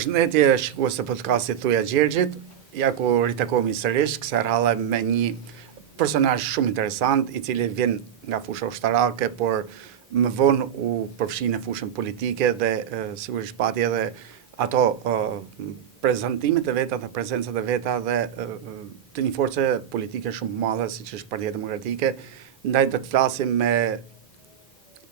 Përshëndetje shikues të podcastit Thuja Gjergjit, ja ku ritakohemi sërish, kësaj radhe me një personazh shumë interesant, i cili vjen nga fusha ushtarake, por më vonë u përfshi në fushën politike dhe sigurisht pati edhe ato prezantimet e veta dhe prezencat e veta dhe të një force politike shumë madhe, siç është Partia Demokratike, ndaj do të flasim me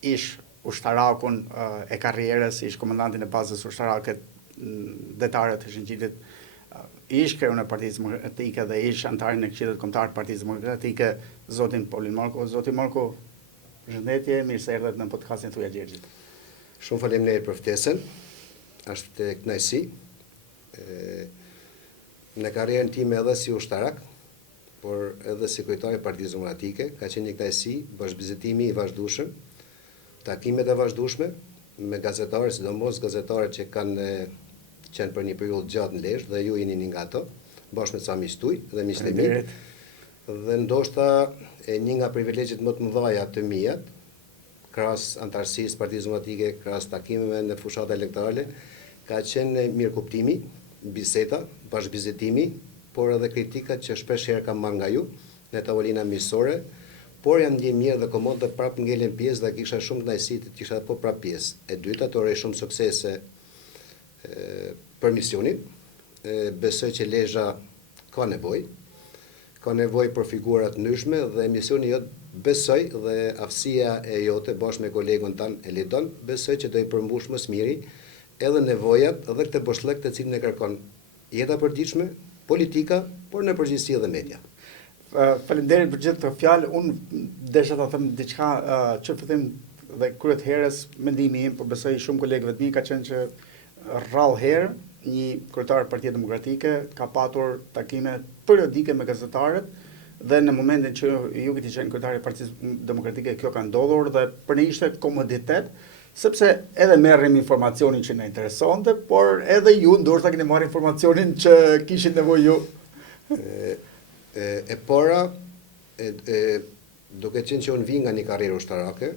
ish ushtarakun e karrierës, ish komandantin e bazës ushtarake detare të Shënqitit, ish kreun e Partisë Demokratike dhe ish antarin e Këshillit Kombëtar të Partisë Demokratike, zotin Polin Marko. Zoti Marko, përshëndetje, mirë se erdhët në podcastin Thuja Gjergjit. Shumë faleminderit për ftesën. Është kënaqësi. Në karrierën time edhe si ushtarak, por edhe si kryetari i Partisë Demokratike, ka qenë një kënaqësi, bashkëvizitimi i vazhdueshëm, takimet e vazhdueshme me gazetarë, sidomos gazetarët që kanë qenë për një periudhë gjatë në Lezhë dhe ju jeni një nga ato, bashkë me ca miq tuaj dhe miq të mi. Dhe ndoshta një nga privilegjet më të mëdha të mia, krahas antarësisë Partisë Demokratike, krahas takimeve në fushat elektorale, ka qenë mirëkuptimi, biseda, bashkëvizitimi, por edhe kritikat që shpesh herë kam marrë nga ju në tavolina miqësore, por jam ndjej mirë dhe komod dhe prap ngelen pjesë dhe kisha shumë kënaqësi të kisha po prap pjesë. E dyta, të uroj shumë suksese për misionin. Besoj që Lezhë ka nevojë për figura të ndryshme dhe misioni jot besoj dhe aftësia e jote bashkë me kolegun tan Elidon, besoj që do i përmbush më së miri edhe nevojat dhe këtë boshllëk të cilin e kërkon jeta e përditshme, politika, por në përgjithësi edhe media. Faleminderit për gjithë këto fjalë. Unë desha ta them diçka që fillim dhe kryet herës mendimi im, por besoj shumë kolegëve të mi ka qenë që rrallë herë një kryetar Partia Demokratike ka patur takime periodike me gazetarët dhe në momentin që ju keni qenë kryetari i Partisë Demokratike kjo ka ndodhur dhe për ne ishte komoditet, sepse edhe merrim informacionin që na interesonte, por edhe ju ndoshta keni marrë informacionin që kishin nevojë ju. E para, duke qenë që unë vi nga një karrierë ushtarake,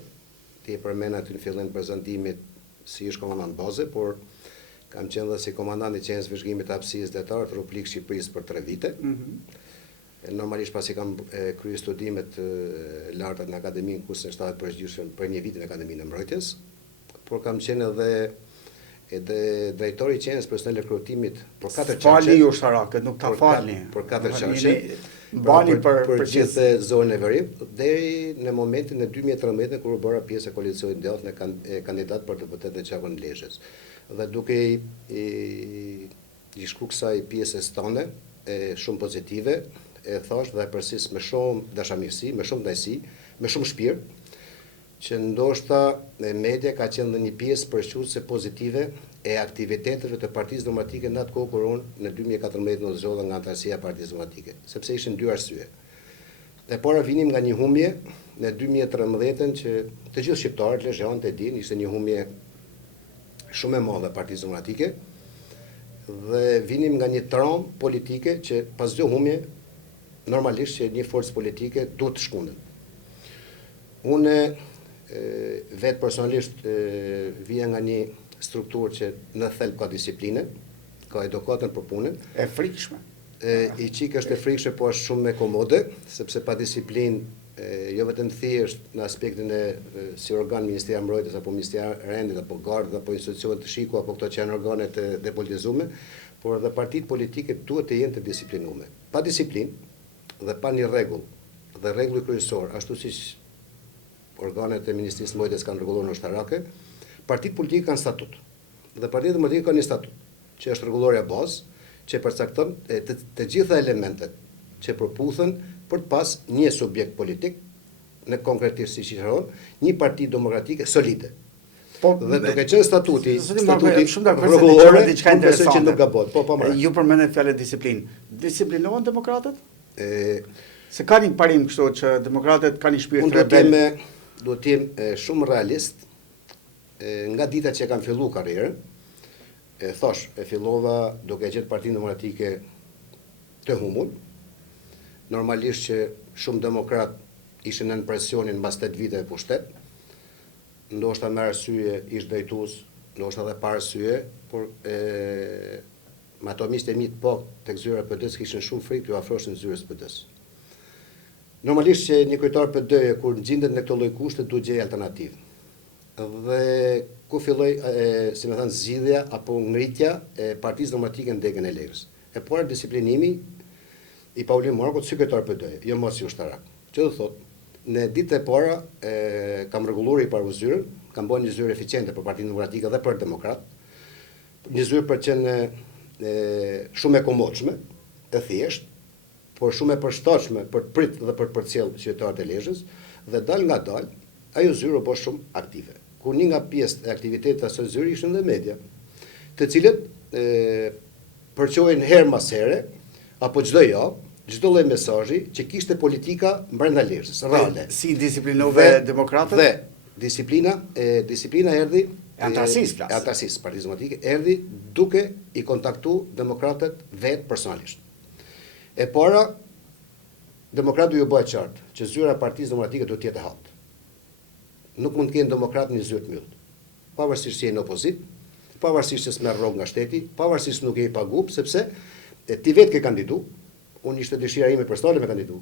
ti e përmend aty në fillim të prezantimit si ish komandant baze, por kam qenë dhe si komandant i qenës vëzhgimit të hapësirës detare të Republikës Shqipërisë për 3 vite. Normalisht pasi kam kryer studimet larta në Akademinë Kursin e Shtetit Përgjithshëm për 1 vit në Akademinë e Mbrojtjes, por kam qenë edhe drejtori i qenës personel rekrutimit për 4 çarche. Fali ushtarake, nuk ta falni. Për 4 çarche. Bani për gjithë zonën e Verit deri në momentin e 2013 kur u bëra pjesë e koalicionit djathtë në kandidat për deputet në Qakun e Lezhës. Dhe duke i shkruar kësaj pjesës tonë shumë pozitive, e thash dhe përsis me shumë dashamirësi, me shumë ndajsi, me shumë shpirt, që ndoshta media ka qenë dhe një pjesë përshkruese pozitive e aktiviteteve të Partisë Demokratike në atë kohë kur unë në 2014 në zgjodha nga antarësia e Partisë Demokratike, sepse ishin 2 arsye. E para vinim nga një humbje në 2013 që të gjithë shqiptarët lezhëanët e dinë, ishte një humbje shumë e madhe e Partisë Demokratike dhe vinim nga një traumë politike që pas çdo humbje normalisht që një forcë politike duhet të shkundet. Unë vetë personalisht vija nga një strukturë që në thelb ka disiplinën, ka edukatën për punën. E frikshme. I qik është e frikshme, po është shumë e komode, sepse pa disiplinë, jo vetëm thjesht në aspektin e si organ Ministria e Mbrojtjes apo Ministria e Rendit apo Gardë apo institucionet të shiku apo këto që janë organet e depolitizume, por edhe partitë politike duhet të jenë të disiplinume. Pa disiplinë dhe pa një rregull, dhe rregulli kryesor, ashtu siç organet e Ministrisë së Mbrojtjes kanë rregulluar në ushtarake, partitë politike kanë statut. Dhe Partia Demokratike ka një statut, që është rregulloria bazë, që përcakton të gjitha elementet që përputhen për të pas një subjekt politik, në konkretisht si shqiptaron, një parti demokratike solide. Dhe duke qenë statuti rregullore, besoj që nuk gabon. Ju përmendet fjalën disiplinë. Disiplinohen demokratët? Se ka një parim kështu që demokratët kanë një shpirt rebel. Unë do të jem shumë realist. Nga dita që kam filluar karrierën, e fillova duke gjetë Partinë Demokratike të humbur. Normalisht që shumë demokrat ishin në presionin mbas 8 viteve pushtet. Ndoshta me arsye ish drejtues ndoshta edhe para syje, por me ato miqtë e mi të tek zyra PD-s kishin shumë frikë të afroheshin zyrës PD-s. Normalisht që një kryetar PD kur ngjitet në këtë lloj kushte duhet gjej alternativë. Dhe ku filloi, si më thënë, zgjidhja apo ngritja e Partisë Demokratike në degën e Legrës. E para disiplinimi i Paullin Markut si kryetar PD, jo më si ushtarak. Që do thotë, në ditët e para kam rregulluar i paru zyrën, kam bërë një zyrë eficiente për Partinë Demokratike dhe për Demokrat, një zyrë për qenë shumë e komodshme, e thjesht, por shumë e përshtatshme për të prit dhe për të përcjell qytetarët e Lezhës, dhe dal nga dal, ajo zyrë u bë shumë aktive. Ku një nga pjesët e aktivitetit të asaj zyri ishin dhe media, të cilët përqojnë herë mas here, apo çdo javë, çdo lloj mesazhi që kishte politika brenda Lezhës, reale. Si disiplinove demokratët? Dhe disiplina erdhi antarësisë, Partisë Demokratike erdhi duke i kontaktu demokratët vetë personalisht. E para, demokratë ju bëhet qartë që zyra e Partisë Demokratike duhet të jetë e hapët. Nuk mund të kenë demokratë një zyrë të mbyllur. Pavarësisht se je në opozit, pavarësisht se s'merr rrogë nga shteti, pavarësisht se nuk je i paguar, sepse ti vetë ke kandidu, unë ishte dëshira ime personale me kandidu,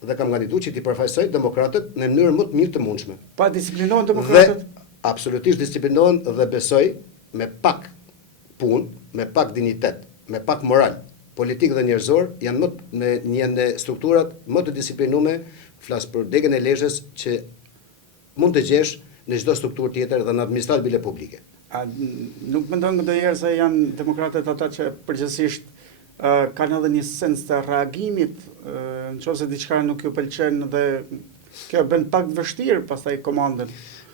dhe kam kandidu që ti përfaqësoj demokratët në mënyrë më të mirë të mundshme. Pa disiplinohen demokratët? Dhe absolutisht disiplinohen dhe besoj me pak punë, me pak dignitet, me pak moral, politik dhe njerëzor, janë në strukturat më të disiplinume, flas për degën e Lezhës që mund të gjesh në çdo strukturë tjetër dhe në administratë bile publike. Nuk mendon ndonjëherë se janë demokratët ata që përgjithsisht kanë edhe një sens të reagimit, nëse diçka nuk ju pëlqen dhe kjo bën pak vështirë pastaj komandën.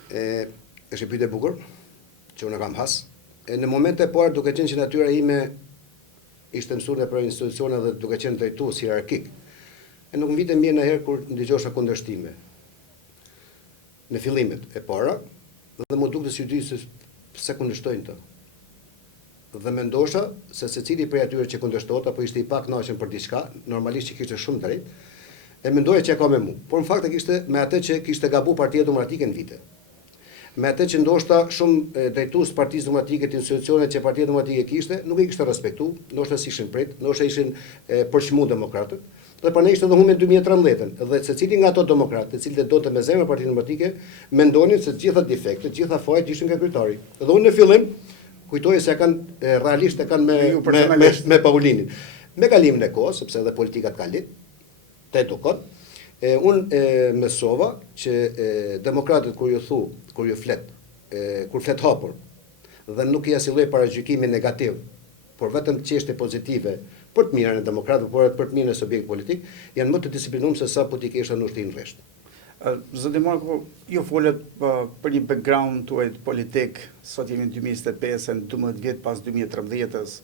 Është e pyetje e bukur, që unë kam has. Në momente e parë duke qenë që natyra ime ishte mësuar për institucione dhe duke qenë drejtues hierarkik. Nuk më vite mirë ndonjëherë kur ndëgjosha kundërshtime. Në fillimet e para, dhe më dukte si dy se kundërshtojnë të. Dhe mendosha se secili prej atyre që kundërshtohet apo ishte i pak kënaqur për diçka, normalisht që kishte shumë drejt, e mendoja që ka me mua. Por në fakt e kishte me atë që kishte gabu Partia Demokratike në vite. Me atë që ndoshta shumë drejtues Partisë Demokratike të institucioneve që Partia Demokratike kishte, nuk i kishte respektu, ndoshta si ishin prit, ndoshta ishin përçmu demokratët. Dhe për ne ishte edhe humbje në 2013, dhe secili nga ato demokratë, të cilët donte me zemër Partinë Demokratike, mendonin se të gjitha defektet, të gjitha fajt ishin nga kryetari. Dhe unë në fillim kujtoj se realisht e kanë me Paulinin. Me kalimin e kohës, sepse edhe politikat kalin, të edukon, unë mësova që demokratët kur ju flet, kur flet hapur, dhe nuk i asilloj paragjykimi negativ, por vetëm çështje pozitive për të mirën e demokratëve, por për të mirën e subjektit politik, janë më të disiplinuar se sa po ti kesh në ushtrinë rresht. Zoti Marku, ju folet për një background tuaj politik, sot jemi në 2025, në 12 vjet pas 2013-s.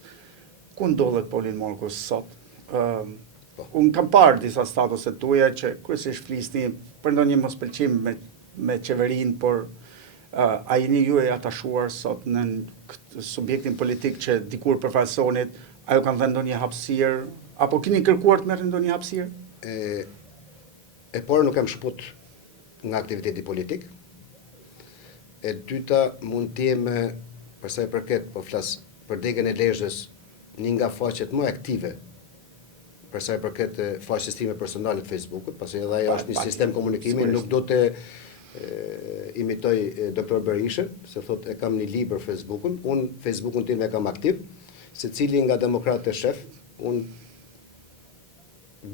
Ku ndodhet Paulin Marku sot? Unë kam parë disa statuset tuaja që kryesisht flisni për ndonjë mospëlqim me qeverinë, por a jeni ju e atashuar sot në subjektin politik që dikur përfaqësonit, a ju kanë dhënë ndonjë hapësirë, apo keni kërkuar të merrni ndonjë hapësirë? E parë nuk kam shput nga aktiviteti politik. E dyta mund të jem për sa i përket, po flas për degën e Lezhës, një nga faqet më aktive për sa i përket faqes time personale të Facebookut, pasi edhe ajo është një sistem komunikimi, nuk do të imitoj doktor Berishën, se thot e kam një libër Facebookun, unë Facebookun tim e kam aktiv, se cili nga demokratë e shef, unë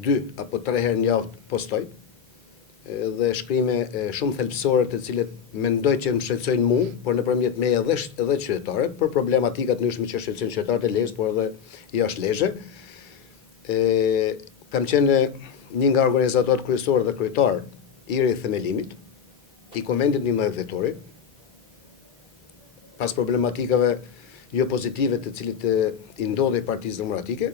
2 apo 3 herë në javë postoj, dhe shkrime shumë thelpsore të cilët mendoj që më shqetësojnë mu, por nëpërmjet me edhe qytetarët, për problematikat ndryshme që shqetësojnë qytetarët e Lezhës, por edhe jashtë Lezhë. Kam qenë një nga organizatorët kryesorë dhe kryetar i rithemelimit, i konventit 11 dhjetori, pas problematikave jo pozitive të cilit i ndodhi Partisë Demokratike,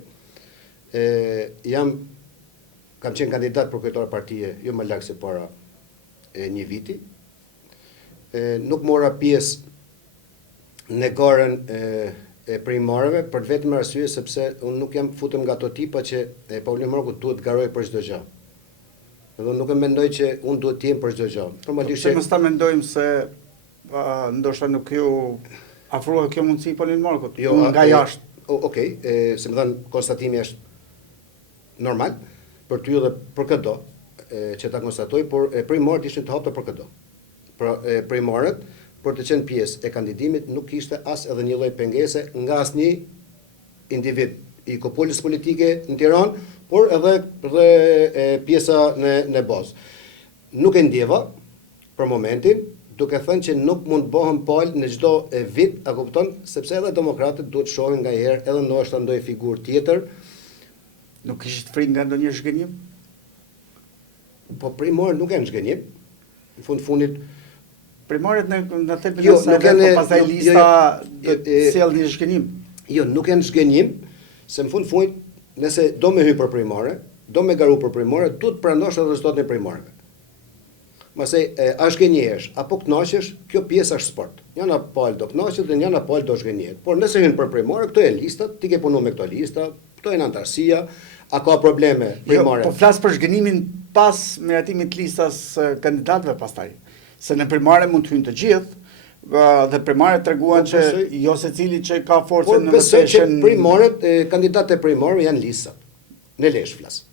kam qenë kandidat për kryetar partije jo më lak se para një viti. Nuk mora pjesë në garën e primarëve për vetëm arsye sepse unë nuk jam futem nga ato tipa që Paulin Marku duhet garoj për çdo gjë. Edhe nuk e mendoj që unë duhet të jem për çdo gjë. Se mos ta mendojmë se ndoshta nuk ju Afrohet kjo mundësi Polin Markut, Jo, nga jashtë. Okej, se më thënë, konstatimi është normal për ty dhe për këdo që ta konstatoj, por primorët ishin të hapta për këdo. Pra, primorët, për të qenë pjesë e kandidimit, nuk ishte as edhe një lloj pengese nga asnjë individ i kopolës politike në Tiranë, por edhe pjesa në bazë. Nuk e ndjeva për momentin, duke thënë që nuk mund bëhen palë në çdo vit, a kupton, sepse edhe demokratët duhet shohin ngaherë edhe ndoshta ndonjë figurë tjetër. Nuk ishit frikë nga ndonjë zhgënjim? Po primorët nuk janë zhgënjim. Në fundit Primorët në thelbin Jo, e saj, nuk janë- po pastaj jo, lista jo, do të sjellë një zhgënjim. jo, nuk janë zhgënjim, se në fundit, nëse do me hy për primare, do me garu për primare, duhet prandosh edhe rezultatin e primareve. Masej, a zhgënjesh, apo kënaqesh, kjo pjesë është sport. Njëna palë do kënaqet dhe njëna palë do zhgënjet. Por nëse hyn për primare, këto janë listat, ti ke punu me këto lista, këto janë antarësia, a ka probleme primare? Jo, po flas për zhgënimin pas miratimit të listës kandidatëve pastaj. Se në primare mund të hynë të gjithë, dhe primaret treguan Po, që besoj- jo secili që ka Por forcën në besoj që vështirësinë. primarët, kandidatët e primarëve janë listat. Në lesh flas.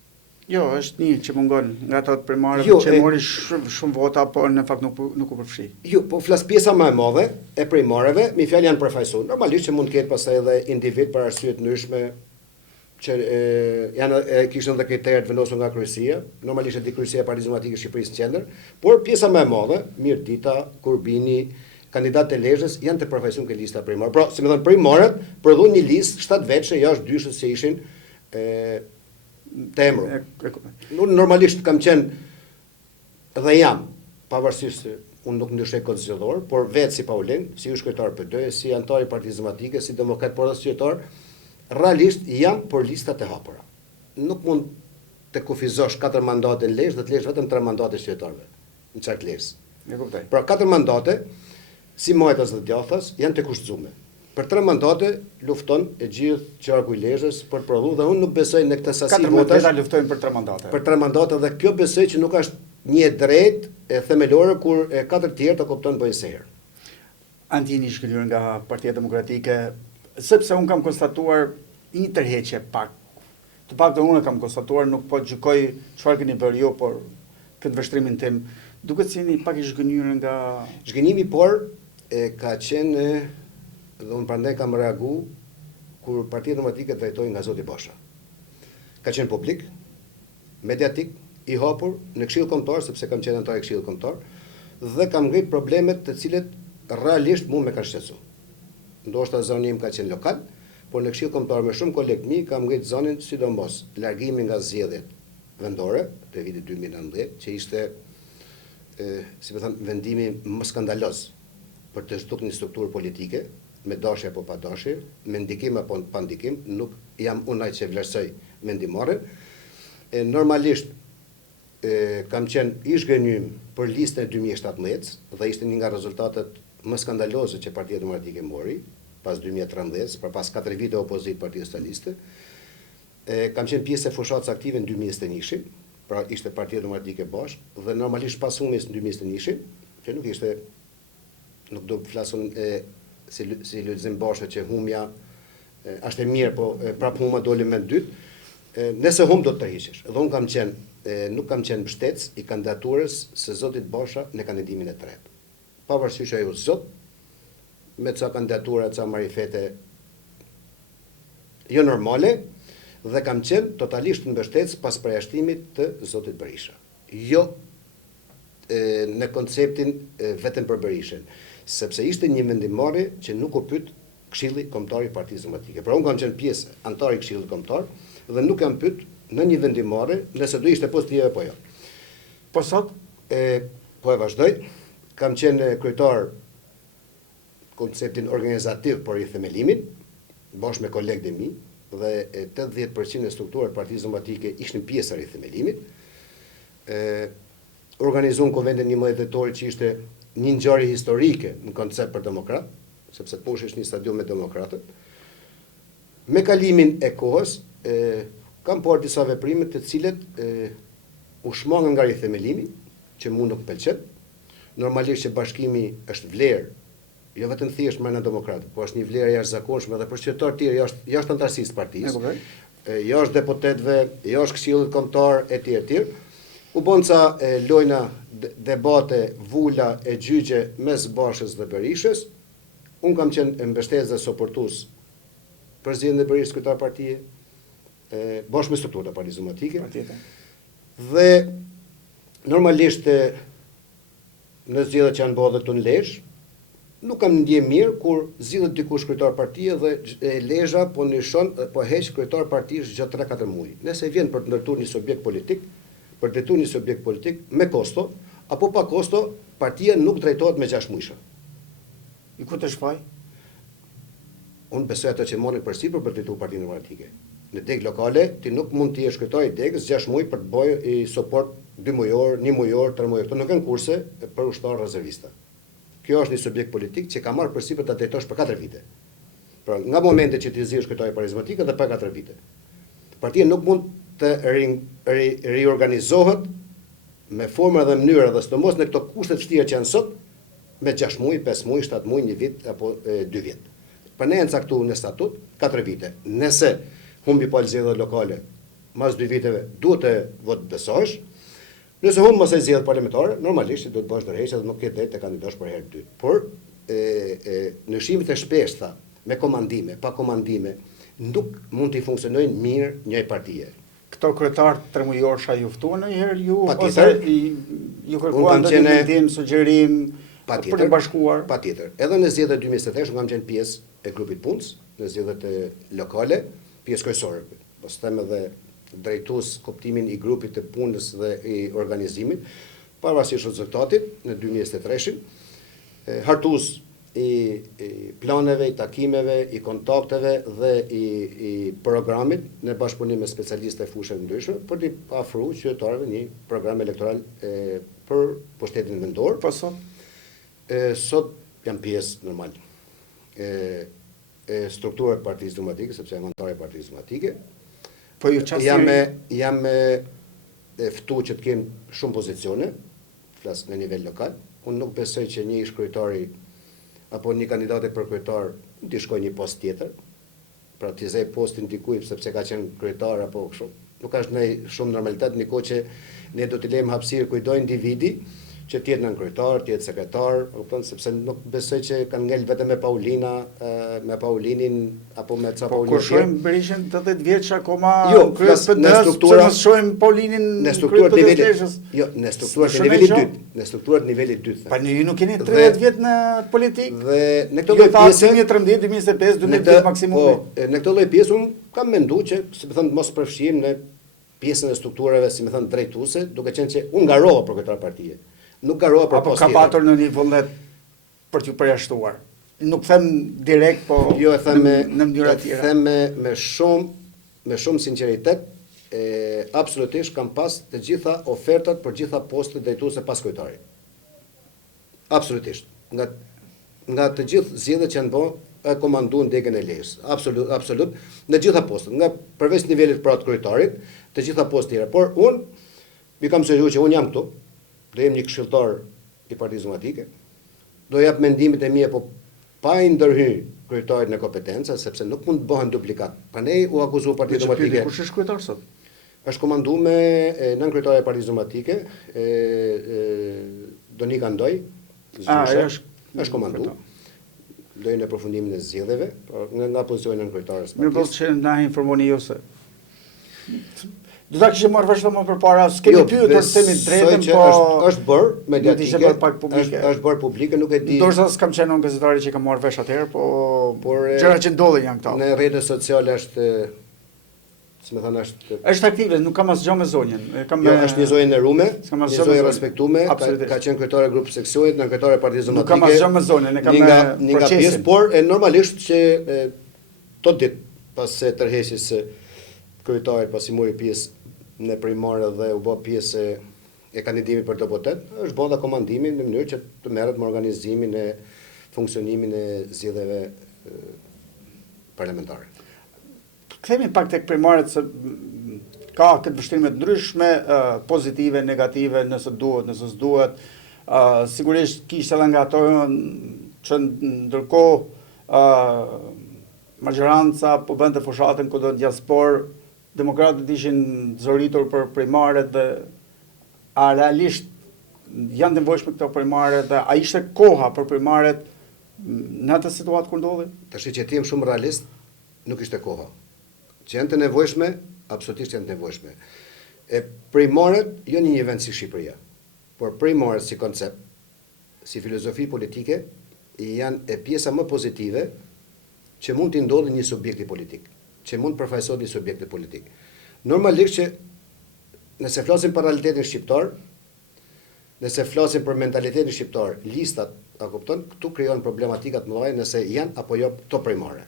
Jo, është një që mungon nga ato të primarëve Jo, që mori shumë vota, por në fakt nuk u përfshi. Jo, po flas pjesa më e madhe e primarëve, mi fjalë janë përfaqësuar. Normalisht që mund të ketë pastaj edhe individ për arsye të ndryshme që kishin edhe kriteret vendosur nga kryesia, normalisht e di kryesia e Partisë Demokratike e Shqipërisë në qendër, por pjesa më e madhe, Mirdita, Kurbini, kandidatë e Lezhës janë të përfaqësuar në lista primare. Pra, si më thënë, primarët prodhon një listë 7 vjeçë jashtë dyshës se ishin të emër. Unë normalisht kam qenë dhe jam, pavarësisht se unë nuk ndryshoj kod zgjedhor, por vetë si Paulin, si kryetar PD, si antar i Partisë Demokratike, si demokrat por edhe si qytetar, realisht jam për listat e hapura. Nuk mund të kufizosh 4 mandate në Lezhë dhe të lesh vetëm 3 mandate qytetarëve në çart Lezhë. E kuptoj. Pra 4 mandate, si Majtas dhe Djathas, janë të kushtuar. Për 3 mandate lufton e gjithë qarku i Lezhës për të prodhuar dhe unë nuk besoj në këtë sasi 4 votash. mandata luftojnë për 3 mandate. Për 3 mandate dhe kjo besoj që nuk është një drejt e themelore kur 4 tjerë të kupton bëjnë seher. Antini shkëlqyer nga Partia Demokratike, sepse unë kam konstatuar një tërheqje pak. Të paktën unë kam konstatuar, nuk po gjykoj çfarë keni bërë ju, por këtë vështrimin tim, duket si jeni pak i zhgënjur nga Zhgënjimi, por ka qenë, dhe unë prandaj kam reagu kur Partia Demokratike drejtoi nga Zoti Basha. Ka qenë publik, mediatik, i hapur në Këshill Kombëtar, sepse kam qenë antar i Këshillit Kombëtar, dhe kam ngrit problemet të cilet realisht mu me kanë shqetësuar. Ndoshta zoni im ka qenë lokal, por në Këshill Kombëtar me shumë kolegë mi kam ngrit zonin sidomos largimi nga zgjedhjet vendore të vitit 2019, që ishte si më thënë, vendimi më skandaloz për të zhduk një strukturë politike, me dashje apo pa dashje, me ndikim apo pa ndikim, nuk jam unaj që vlerësoj me ndihmorën. Normalisht kam qenë i zhgënjym për listën e 2017 dhe ishte një nga rezultatet më skandaloze që Partia Demokratike mori pas 2013, për pas 4 vite opozit Partisë Socialiste. Kam qenë pjesë e fushatës aktive në 2021, pra ishte Partia Demokratike bashkë, dhe normalisht pas humjes në 2021, që nuk ishte, nuk do të flasun si Lulzim Basha që humja është e mirë, po prap huma doli me dytë, nëse hum do të tërhiqesh. Dhe unë kam qenë, nuk kam qenë mbështetës i kandidaturës së Zotit Basha në kandidimin e tretë. Pavarësisht që ajo zot, me ca kandidatura, ca marifete jo normale, dhe kam qenë totalisht mbështetës pas përjashtimit të Zotit Berisha. Jo në konceptin vetëm për Berishën, sepse ishte një vendimmarrje që nuk u pyet Këshilli Kombëtar i Partisë Demokratike. Pra unë kam qenë pjesë antar i Këshillit Kombëtar dhe nuk kam pyet në një vendimmarrje nëse do ishte pozitive apo jo. Po sot Po e vazhdoj. Kam qenë kryetar konceptin organizativ për i themelimin, bashkë me kolegët e mi, dhe 80% e strukturët Partisë Demokratike ishin pjesë e themelimit. Organizuan konventin 11 dhjetor që ishte një ngjarje historike në koncept për demokrat, sepse të pushesh një stadium me demokratët. Me kalimin e kohës, kam parë disa veprime të cilet u shmangën nga rithemelimi, që mu nuk pëlqen. Normalisht që bashkimi është vlerë jo vetëm thjesht Mbrëmja Demokratë, po është një vlerë jashtëzakonshme edhe për qytetarët e tjerë jashtë antarësisë të partisë, jashtë deputetëve, jashtë Këshillit Kombëtar etj. U bën ca lojna debate, vula e gjyqe mes Bashës dhe Berishës. Unë kam qenë mbështetës dhe soportues për zgjedhjen e Berishës kryetar partie, bashkë me strukturën e Partisë Demokratike. Dhe normalisht në zgjedhjet që janë bërë këtu në Lezhë, nuk kam ndje mirë kur zgjidhet dikush kryetar partie dhe Lezhë po nishon, po heq kryetar partisë gjatë 3-4 muaj. Nëse vjen për të ndërtuar një subjekt politik, për të drejtuar një subjekt politik me kosto apo pa kosto, partia nuk drejtohet me 6 muajsha. I ku të shfaj? Unë besoj ato që morën përsipër për të drejtuar Partinë Demokratike. Në degë lokale, ti nuk mund të jesh kryetar i degës 6 muaj për të bëjë i support 2 mujor, 1 mujor, 3 mujor. Këto nuk janë kurse për ushtar rezervista. Kjo është një subjekt politik që ka marrë përsipër ta drejtosh për 4 vite. Pra, nga momenti që ti zgjesh kryetar i Partisë Demokratike dhe për 4 vite. Partia nuk mund të riorganizohet me forma dhe mënyra dhe sidomos në këto kushte të vështira që janë sot me 6 muaj, 5 muaj, 7 muaj, 1 vit apo 2 vjet. Për ne janë caktuar në statut 4 vite. Nëse humbi pa zgjedhjet lokale mas 2 viteve duhet të vot besosh. Nëse humbi mos e zgjedhjet parlamentare, normalisht do të bësh ndërheqje dhe nuk ke drejt të kandidosh për herë 2. Por ndryshimet e shpeshta me komandime, pa komandime, nuk mund të funksionojnë mirë një partie. Këto kryetar 3 mujorsha ju ftuan ndonjëherë ju ose ju kërkuan ndonjë mendim, sugjerim për të bashkuar? Patjetër. Edhe në zgjedhjet e 2023 unë kam qenë pjesë e grupit punës, në zgjedhjet lokale, pjesë kryesore. Pas them edhe drejtues kuptimin i grupit të punës dhe i organizimit, pavarësisht rezultatit në 2023-shin, hartues i planeve, i takimeve, i kontakteve dhe i programit në bashkëpunim me specialistë e fushave ndryshme për të afruar qytetarëve një program elektoral për pushtetin vendor. Po sot? Sot jam pjesë normal strukturë e Partisë Demokratike, sepse jam antar i Partisë Demokratike. Po ju çfarë jam ftuar që të kem shumë pozicione, flas në nivel lokal. Unë nuk besoj që një ish kryetari apo një kandidat për kryetar të shkojë një post tjetër, pra të zej postin dikujt sepse ka qenë kryetar apo kështu. Nuk ka shumë normalitet, ndikohë që ne do t'i lejmë hapësirë kujdo individi që të jetë nën kryetar, të jetë sekretar, sepse nuk besoj që kanë ngel vetëm me Paulina, me Paulinin apo me ca Paulin. Po kur shohim Berishën 80 vjeç akoma kryet në struktura, mos shohim Paulinin në strukturat e nivelit. Jo, në strukturat e nivelit 2. Në strukturat e nivelit 2. Pa ju nuk keni 30 vjet në politikë. Dhe në këtë lloj pjesë 2013, 2025, 2010 maksimumi. Po, në këtë lloj pjesë un kam menduar që, si më thënë, mos përfshijim në pjesën e strukturave, si më thënë, drejtuese, duke qenë që un garova për këtë partie. Nuk garova për post. Apo ka patur në një vullnet për t'ju përjashtuar. Nuk them direkt, po jo, e them në mënyra tjera. Them me shumë sinqeritet, absolutisht kam pas të gjitha ofertat për gjitha postet drejtuese pas kryetarit. Absolutisht. Nga të gjithë zgjedhjet që janë bërë, e komanduan degën e Lezhës. Absolut, në gjitha postet, nga përveç nivelit pra të kryetarit, të gjitha postet tjera. Por unë mi kam sugjeruar që unë jam këtu, do jem një këshilltar i Partisë Demokratike, do jap mendimet e mia, po pa i ndërhyr kryetarit në kompetenca, sepse nuk mund të bëhen duplikat. Prandaj u akuzua Partia Demokratike. Kush është kryetar sot? Është komanduar me nën kryetari e Partisë Demokratike, Donika Ndoj. Është komanduar. Do jenë në përfundimin e zgjedhjeve, nga pozicioni nën kryetarës. Mirë, po që na informoni ju se do ta kishim marrë vesh më përpara, s'kemi pyetur të themi drejtën, po është bërë mediatike, është bërë publike, nuk e di. Ndoshta s'kam qenë unë gazetari që kam marrë vesh atëherë, por gjëra që ndodhin janë këto. Në rrjetet sociale është, si më thënë, është aktive, nuk kam asgjë me zonjën. Jo, është një zonjë nderuame, një zonjë e respektuar, ka qenë kryetare e grupit seksionit, në kryetare e Partisë Demokratike. Nuk kam asgjë me zonjën, ne kam një nga pjesë, por normalisht që tot ditë pas së tërheqjes së kryetarit, pasi mori pjesë në primare dhe u bë pjesë e kandidimit për deputet, është bërë komandimi në mënyrë që të merret me organizimin e funksionimin e zgjedhjeve parlamentare. Kthehemi pak tek primaret, se ka këtë vështrime të ndryshme, pozitive, negative, nëse duhet, nëse s'duhet. Sigurisht kishte edhe nga ato që ndërkohë majoranca po bënte fushatën kudo në diaspor, demokratët ishin zoritur për primaret dhe a realisht janë të nevojshme këto primaret dhe a ishte koha për primaret në atë situatë kur ndodhi? Tash që ti jem shumë realist, nuk ishte koha. Që janë të nevojshme, absolutisht janë të nevojshme. E primaret jo në një vend si Shqipëria, por primaret si koncept, si filozofi politike, janë e pjesa më pozitive që mund të ndodhë një subjekti politik, që mund përfaqësohet një subjekti politik. Normalisht që nëse flasim për realitetin shqiptar, nëse flasim për mentalitetin shqiptar, listat, a kupton, këtu krijon problematika të mëdha nëse janë apo jo këto primare.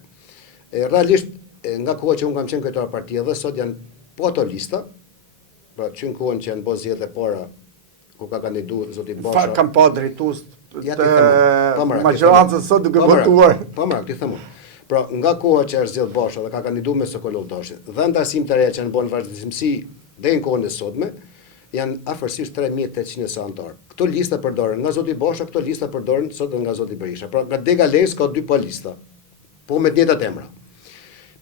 Realisht nga koha që unë kam qenë kryetar partie dhe sot janë po ato lista, pra që në kohën që janë bërë zgjedhje para ku ka kandiduar zoti Basha. Kam pa drejtues të majorancës sot duke votuar. Po më, ti them. Pra, nga koha që është zgjedh Basha dhe ka kandiduar me Sokolov Dashin, dhe ndarësim të reja që janë bën vazhdimsi deri në kohën e sotme, janë afërsisht 3800 anëtar. Këto lista përdoren nga zoti Basha, këto lista përdoren sot nga zoti Berisha. Pra, nga Dega Lez ka 2 pa lista, po me të njëjtat emra.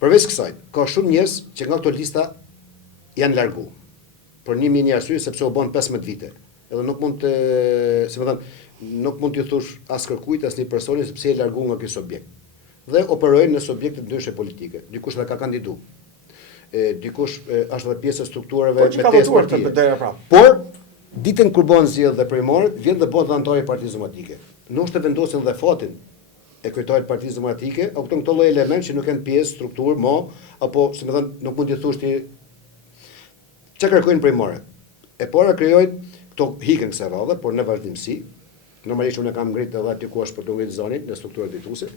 Përveç kësaj, ka shumë njerëz që nga këto lista janë largu. Për një arsye sepse u bën 15 vite. Edhe nuk mund të, si më thënë, nuk mund t'ju thush as kërkujt as një personi sepse e largu nga ky subjekt. Dhe operojnë në subjekte të ndryshe politike. Dikush dhe ka kandidu. Dikush është dhe pjesë e strukturave me tesë partie. Por ditën kur bën zgjedhje dhe primarët, vjen dhe bëhet anëtar i Partisë Demokratike. Nuk është vendosin dhe fatin e kryetarit të Partisë Demokratike, apo këto lloj element që nuk kanë pjesë strukturë, apo si më thënë, nuk mund t'i thush ti çka kërkojnë primarët. E para krijojnë këto hiqen kësaj radhe, por në vazhdimsi. Normalisht unë kam ngritë edhe aty ku është për të ngritë zonin në strukturën drejtuese,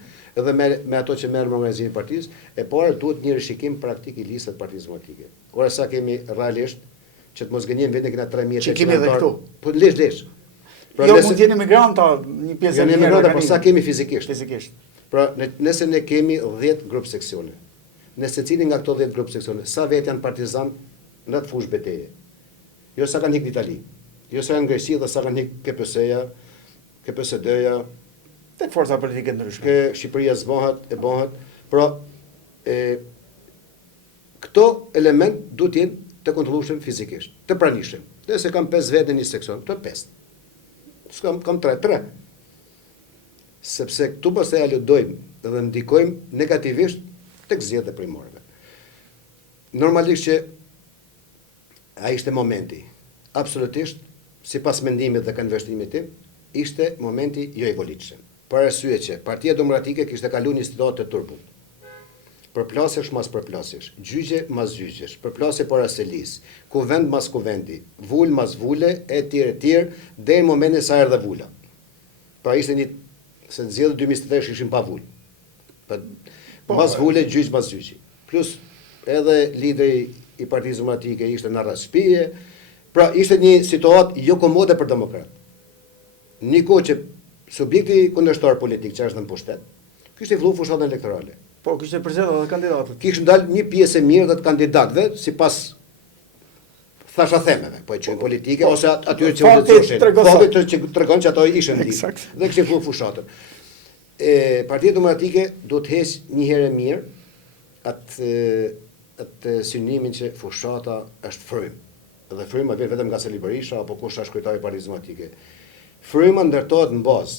edhe me ato që merr me organizimin e partisë, e para duhet një rishikim praktik i listës së Partisë Demokratike. Ora sa kemi realisht që të mos gënjejmë vetëm këna 3000 që kemi edhe këtu. Po lesh. Pra jo mund të jenë emigranta, një pjesë e emigranta, por sa kemi fizikisht. Fizikisht. Pra nëse ne kemi 10 grup seksione. Nëse secili nga këto 10 grup seksione, sa vetë janë partizan në atë fushë betejë. Jo sa kanë ikë në Itali. Jo sa janë në Greqi dhe sa kanë ikë KPS-ja, KPSD-ja, tek forca politike ndryshme. Ke Shqipëria bëhet. Pra, këto element duhet të jenë të kontrollueshëm fizikisht, të pranishëm. Nëse kam 5 vete në një seksion, këto 5. Kam 3. Sepse këtu pastaj aludojmë dhe ndikojmë negativisht tek zgjedhjet e primorëve. Normalisht që ai ishte momenti. Absolutisht, sipas mendimit dhe këndvështrimit tim, ishte momenti jo i volitshëm. Për arsye që Partia Demokratike kishte kaluar një situatë të turbulent. Përplasësh mas përplasësh, gjyqje mas gjyqjesh, përplasje para selis, kuvend mas kuvendi, vul mas vule, etj, deri në momentin sa erdhe vula. Pra ishte një se zgjedhjet 2023 ishin pa vul. Mas vule, gjyq mas gjyqi. Plus edhe lideri i Partisë Demokratike ishte në rrasëpije. Pra ishte një situatë jo komode për demokrat. Një kohë që subjekti kundërshtar politik që është në pushtet, kishte filluar fushatën elektorale. Po kishte përzgjedhur edhe kandidatët. Kishte dalë një pjesë e mirë të kandidatëve sipas thashëthemeve, po e quajnë politike ose atyre që fakti që tregon që ato ishin lidhur dhe kishin filluar fushatën. Partia Demokratike do të heqë një herë mirë atë synimin që fushata është frym. Dhe fryma vjen vetëm nga Sali Berisha apo kush është kryetari i Partisë Demokratike. Fryma ndërtohet në bazë.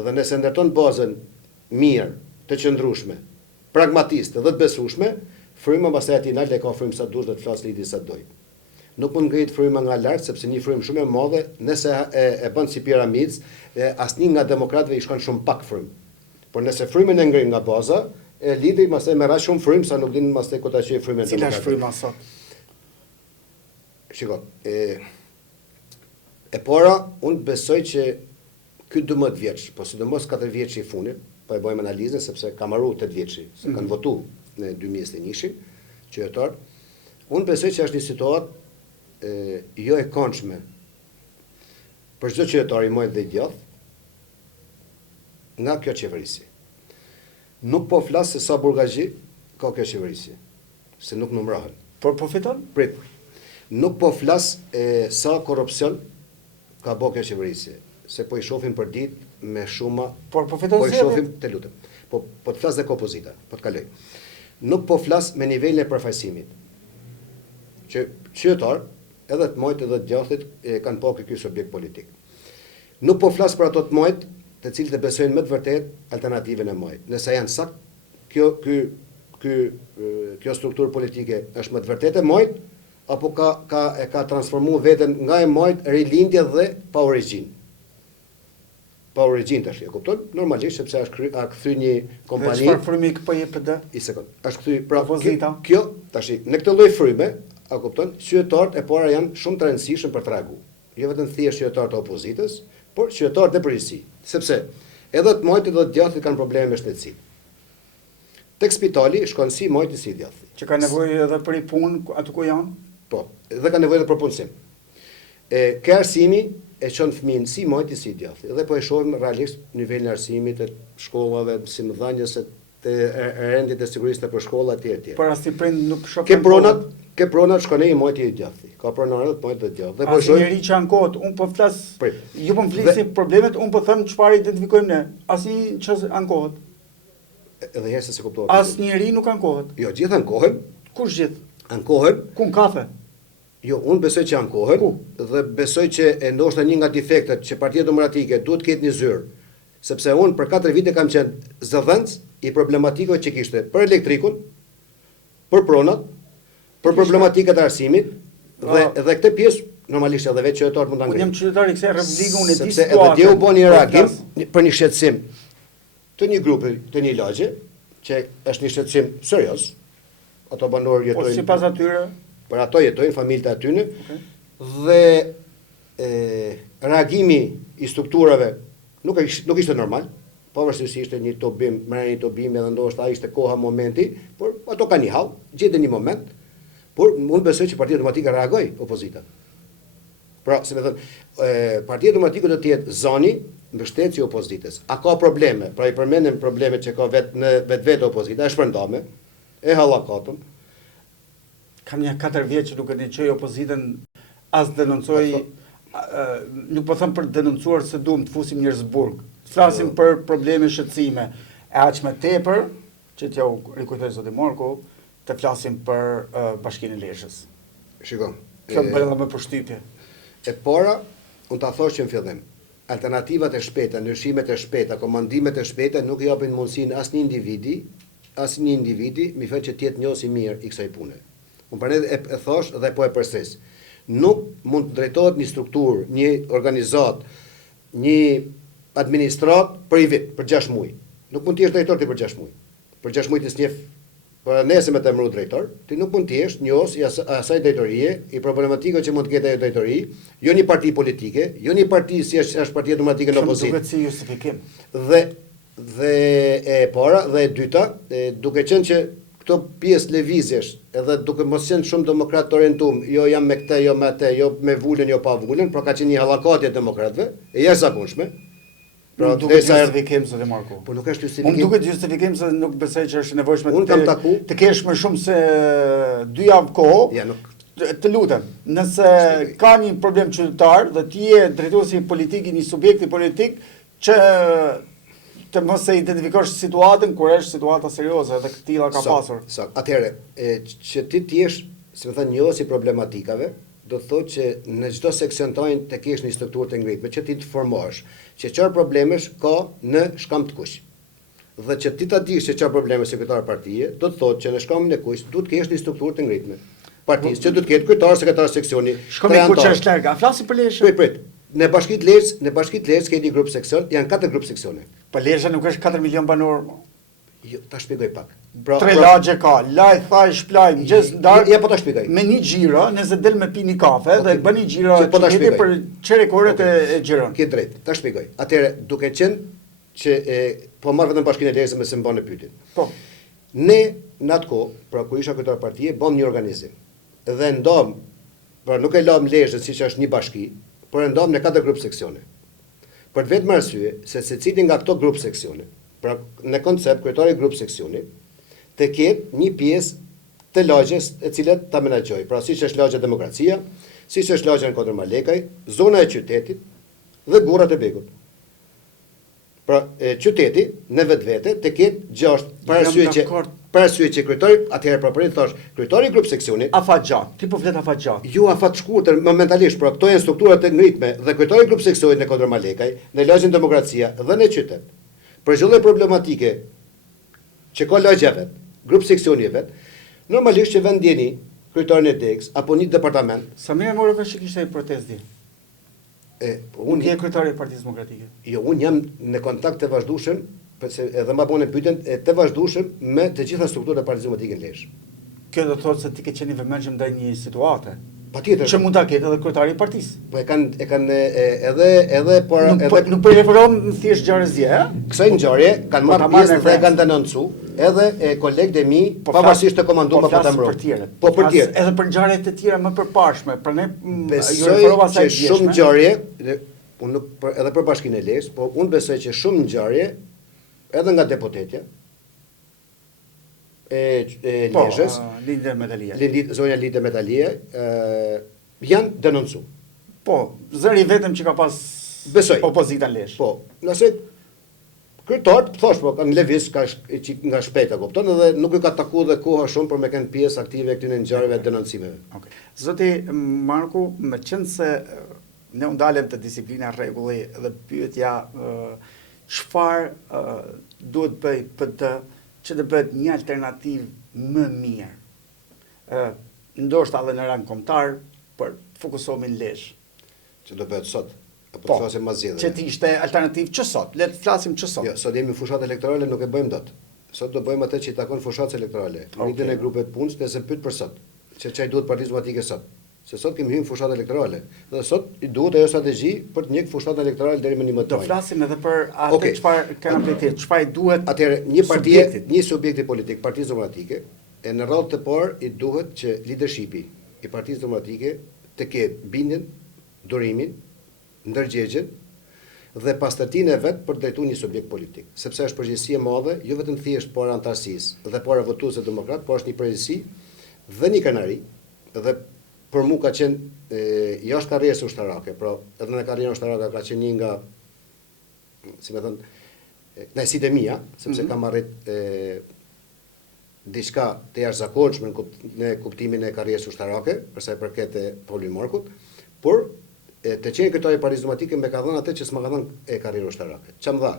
Edhe nëse ndërton bazën mirë, të qëndrueshme, pragmatiste dhe të besueshme, fryma pastaj aty lart e ka frym sa duhet dhe të flasë lidi sa doj. Nuk mund ngrit fryma nga lart sepse një frym shumë e madhe, nëse e bën si piramidë, asnjë nga demokratëve i shkon shumë pak frym. Por nëse frymën e ngrin nga baza, lideri pastaj merr shumë frym sa nuk din pastaj ku ta qej frymën. Cila është fryma sot? Shiko, e para, unë besoj që ky 12 vjeç, po sidomos 4 vjeç i funit, po e bëjmë analizën sepse ka marru 8 vjeç, se kanë votu në 2021 qytetar. Unë besoj që është një situatë jo e këndshme për çdo qytetar i mojt dhe i djathtë nga kjo qeverisi. Nuk po flas se sa burgazhi ka kjo qeverisi, se nuk numërohen. Por po fiton? Prit. Nuk po flas sa korrupsion ka bërë kjo qeverisi, se po i shohim për ditë me shuma, Po fiton i shohim, të lutem. Po të flas dhe opozita, po të kaloj. Nuk po flas me nivelin e përfaqësimit. Që qytetar, edhe të mojt edhe të djathit kanë pa ky subjekt politik. Nuk po flas për ato të mojt, të cilët e besojnë më të vërtet alternativën e mojt. Nëse janë sakt, kjo strukturë politike është më të vërtetë e mojt, apo ka transformuar veten nga e mojt rilindje dhe pa origjinë. Pa origjinë tash, e kupton? Normalisht sepse është kthy një kompani. Çfarë frymi po jep PD? I sekond. Është kthy pra opozita. Kjo tash në këtë lloj fryme, a kupton? Qytetarët e para janë shumë të rëndësishëm për të reaguar. Jo vetëm thjesht qytetarët e opozitës, por qytetarët e përgjithësi, sepse edhe të mojtë edhe të djathtit kanë probleme me shëndetësi. Tek spitali shkon si mojtë si djathti. Që ka nevojë edhe për punë aty ku janë? Po, edhe ka nevojë edhe për punësim. Ke arsimi e çon fëmin si mojti si djathti. Dhe po e shohim realisht nivelin e arsimit të shkollave, mësimdhënies të rendit të sigurisë për shkolla etj. Por as ti prind nuk shoh. Ke pronat shkon e mojti i djathti. Ka pronarët mojti të djathtë. Dhe po shohim njëri që ankohet, un po flas. Ju po flisni problemet, un po them çfarë identifikojmë ne. Asnjë që ankohet. Edhe herë se kuptova. Asnjëri nuk ankohet. Jo, gjithë ankohen. Kush gjithë? Ankohen. Ku kafe? Jo, unë besoj që ankohen, dhe besoj që ndoshta një nga defektet që Partia Demokratike duhet të ketë një zyrë, sepse unë për 4 vite kam qenë zëdhënës i problematikave që kishte për elektrikun, për pronat, për problematikat e arsimit, dhe këtë pjesë normalisht edhe vetë qytetarët mund ta ngrihen. Unë jam qytetar i kësaj republike, unë e di sepse edhe dje u bën një reagim për një shqetësim të një grupi, të një lagje, që është një shqetësim serioz. Ato banorë jetojnë. Po sipas atyre për ato jetojnë familjet e atyre, dhe reagimi i strukturave nuk ishte normal, pavarësisht ishte një tobim, merrni një tobim edhe ndoshta ishte koha momenti, por ato kanë një hall, gjetën një moment, por unë besoj që Partia Demokratike reagoi opozita. Pra, se me thënë, Partia Demokratike do të jetë zoni mbështetësi i opozitës. A ka probleme? Pra i përmendem problemet që ka vetë opozita, e shpërndame, e hallakatën. Kam një 4 vjet që nuk e dëgjoj opozitën as denoncoj, nuk po them për denoncuar se duam të fusim njerëzburg. Flasim për probleme shqetësime. E aq më tepër, që t'ja u rikujtoj zoti Marko, të flasim për Bashkinë e Lezhës. Shikoj. Kjo më bëri më përshtypje. E para, unë ta thosh që në fillim, alternativat e shpejta, ndryshimet e shpejta, komandimet e shpejta nuk i japin mundësinë asnjë individi, mi thënë që të jetë njohës i mirë i kësaj pune. Unë për e thosh dhe po e përsëris. Nuk mund të drejtohet një strukturë, një organizat, një administrat për i vit, për 6 muaj. Nuk mund të jesh drejtor ti për 6 muaj. Për 6 muaj të snjef, për nesër me të emëruar drejtor, ti nuk mund të jesh njohës i asaj drejtorie, i problematikave që mund të ketë ajo drejtori, jo një parti politike, jo një parti si është Partia Demokratike në opozitë. Duket si justifikim. Dhe e para dhe e dyta, duke qenë që këto pjesë lëvizjesh, edhe duke mos qenë shumë demokrat të orientuar, jo jam me këtë, jo me atë, jo me vulën, jo pa vulën, pra ka qenë një hallakatje demokratëve, e jashtëzakonshme. Pra duket justifikim se Marko. Po nuk është justifikim. Unë duket justifikim se nuk besoj që është nevojshme të kesh më shumë se 2 javë kohë. Ja, nuk. Të lutem, nëse ka një problem qytetar dhe ti je drejtuesi politik i një subjekti politik që të mos e identifikosh situatën kur është situata serioze dhe këtilla ka pasur. Atëherë, që ti jesh, si më thënë, njohës i problematikave, do të thotë që në çdo seksion tonë të kesh një strukturë të ngritme, që ti të formohesh, që çfarë problemesh ka në shkam të kuq. Dhe që ti ta dish që çfarë probleme sekretar partie, do të thotë që në shkamin e kuq duhet të kesh një strukturë të ngritme. Partisë që do të ketë kryetar, sekretar seksioni. Shkomi kuq është larg. A flasim për Lezhë? Prit. Në Bashkinë Lezhë ka një grup seksion, janë 4 grup seksione. Po Lezhë nuk është 4 milion banor. Jo, ta shpjegoj pak. 3 lagje ka, laj, thaj, shplaj, mëngjes, darkë. Ja po ta shpjegoj. Me një xhiro, nëse del me pini kafe dhe bën një xhiro për çerekorët e xhiron. Ke drejt, ta shpjegoj. Atëherë, duke qenë që po marr vetëm Bashkinë e Lezhës me se mban e pyetjen. Po. Ne në atë kohë, pra kur isha kryetar partie, bëm një organizim. Dhe ndom, pra nuk e lam Lezhën siç është një bashki, por e ndom në 4 grup seksione. Për të vetëm arsye se secili nga këto grup seksione, pra në koncept kryetari i grup seksioni, të ketë një pjesë të lagjes e cilat ta menaxhoj. Pra siç është lagja Demokracia, siç është lagja në Kodër Malekaj, zona e qytetit dhe Gurrat e Begut. Pra qyteti në vetvete të ketë 6 për arsye që kryetari atëherë propëri thosh, kryetari i grup seksionit afat gjatë, ti po flet afat gjatë. ju afat shkurtër momentalisht, pra këto janë strukturat e ngritme dhe kryetari i grup seksionit në Kodër Malekaj, në lagjin Demokracia dhe në qytet. Për çdo lloj problematike që ka lagja vet, grup seksioni vet, normalisht që vend ndjeni kryetarin e DEX apo një departament. Sa mirë morë vesh që kishte një protestë. Unë je kryetari i Partisë Demokratike. Jo, unë jam në kontakt të vazhdueshëm, pse edhe më bënë pyetjen të vazhdueshëm me të gjitha strukturat e Partisë Demokratike në Lezhë. Kjo do të thotë se ti ke qenë i vëmendshëm ndaj një situate. Patjetër. Që mund ta ketë edhe kryetari i partisë. Po e kanë edhe por nuk po referohem thjesht ngjarje, ëh? Kësaj ngjarje kanë marrë pjesë dhe kanë denoncuar edhe kolegët e mi, pavarësisht të komanduar apo të mbrojtur. Po për tjerë. Edhe për ngjarjet të tjera më përparshme, për ne ju referova sa shumë ngjarje, unë edhe për Bashkinë e Lezhës, po unë besoj që shumë ngjarje edhe nga deputetja e Lezhës, zonja Lindë Metalie, janë denoncu. Po, zëri vetëm që ka pas opozita në Lezhë. Po, nëse kryetarët, thosh, po, kanë lëviz nga shpejta, kupton, edhe nuk ju ka taku dhe koha shumë për me kanë pjesë aktive këtyre ngjarjeve denoncimeve. Okay. Zoti Marku, me qenë se ne u ndalem të disiplina rregulli dhe pyetja çfarë duhet bëj PD që të bëhet një alternativë më mirë. Ndoshta edhe në rang kombëtar, për të fokusohemi në Lezhë. Që do bëhet sot, apo të flasim më zgjedhje. Që të ishte alternativë që sot, le të flasim që sot. Jo, sot jemi fushat elektorale, nuk e bëjmë dot. Sot do bëjmë atë që i takon fushatës elektorale. Lidhjen e grupeve të punës, nëse pyet për sot, që çaj duhet Partisë Demokratike sot. Se sot kemi hyrë në fushatë elektorale. Dhe sot i duhet ajo strategji për të njëjtë fushatë elektorale deri më 1 muaj. Do flasim edhe për atë çfarë kanë prioritet, çfarë duhet. Atëherë një subjekti politik, Partisë Demokratike, në radhë të parë i duhet që leadershipi i Partisë Demokratike të ketë bindjen, durimin, ndërgjegjen dhe pastërtinë e vet për të drejtuar një subjekt politik, sepse është përgjegjësi e madhe, jo vetëm thjesht para antarësisë dhe para votuesve demokrat, por është një përgjegjësi dhe një kanari dhe për mu ka qenë jashtë karrierës ushtarake, pra edhe në karrierën ushtarake ka qenë një nga, si me thënë, kënaqësitë e mia, sepse kam arrit diçka të jashtëzakonshme në kuptimin e karrierës ushtarake, për sa i përket Pauli Markut, por të qenë kryetari i Partisë Demokratike më ka dhënë atë që s'ma ka dhënë karrierë ushtarake. Çam dha.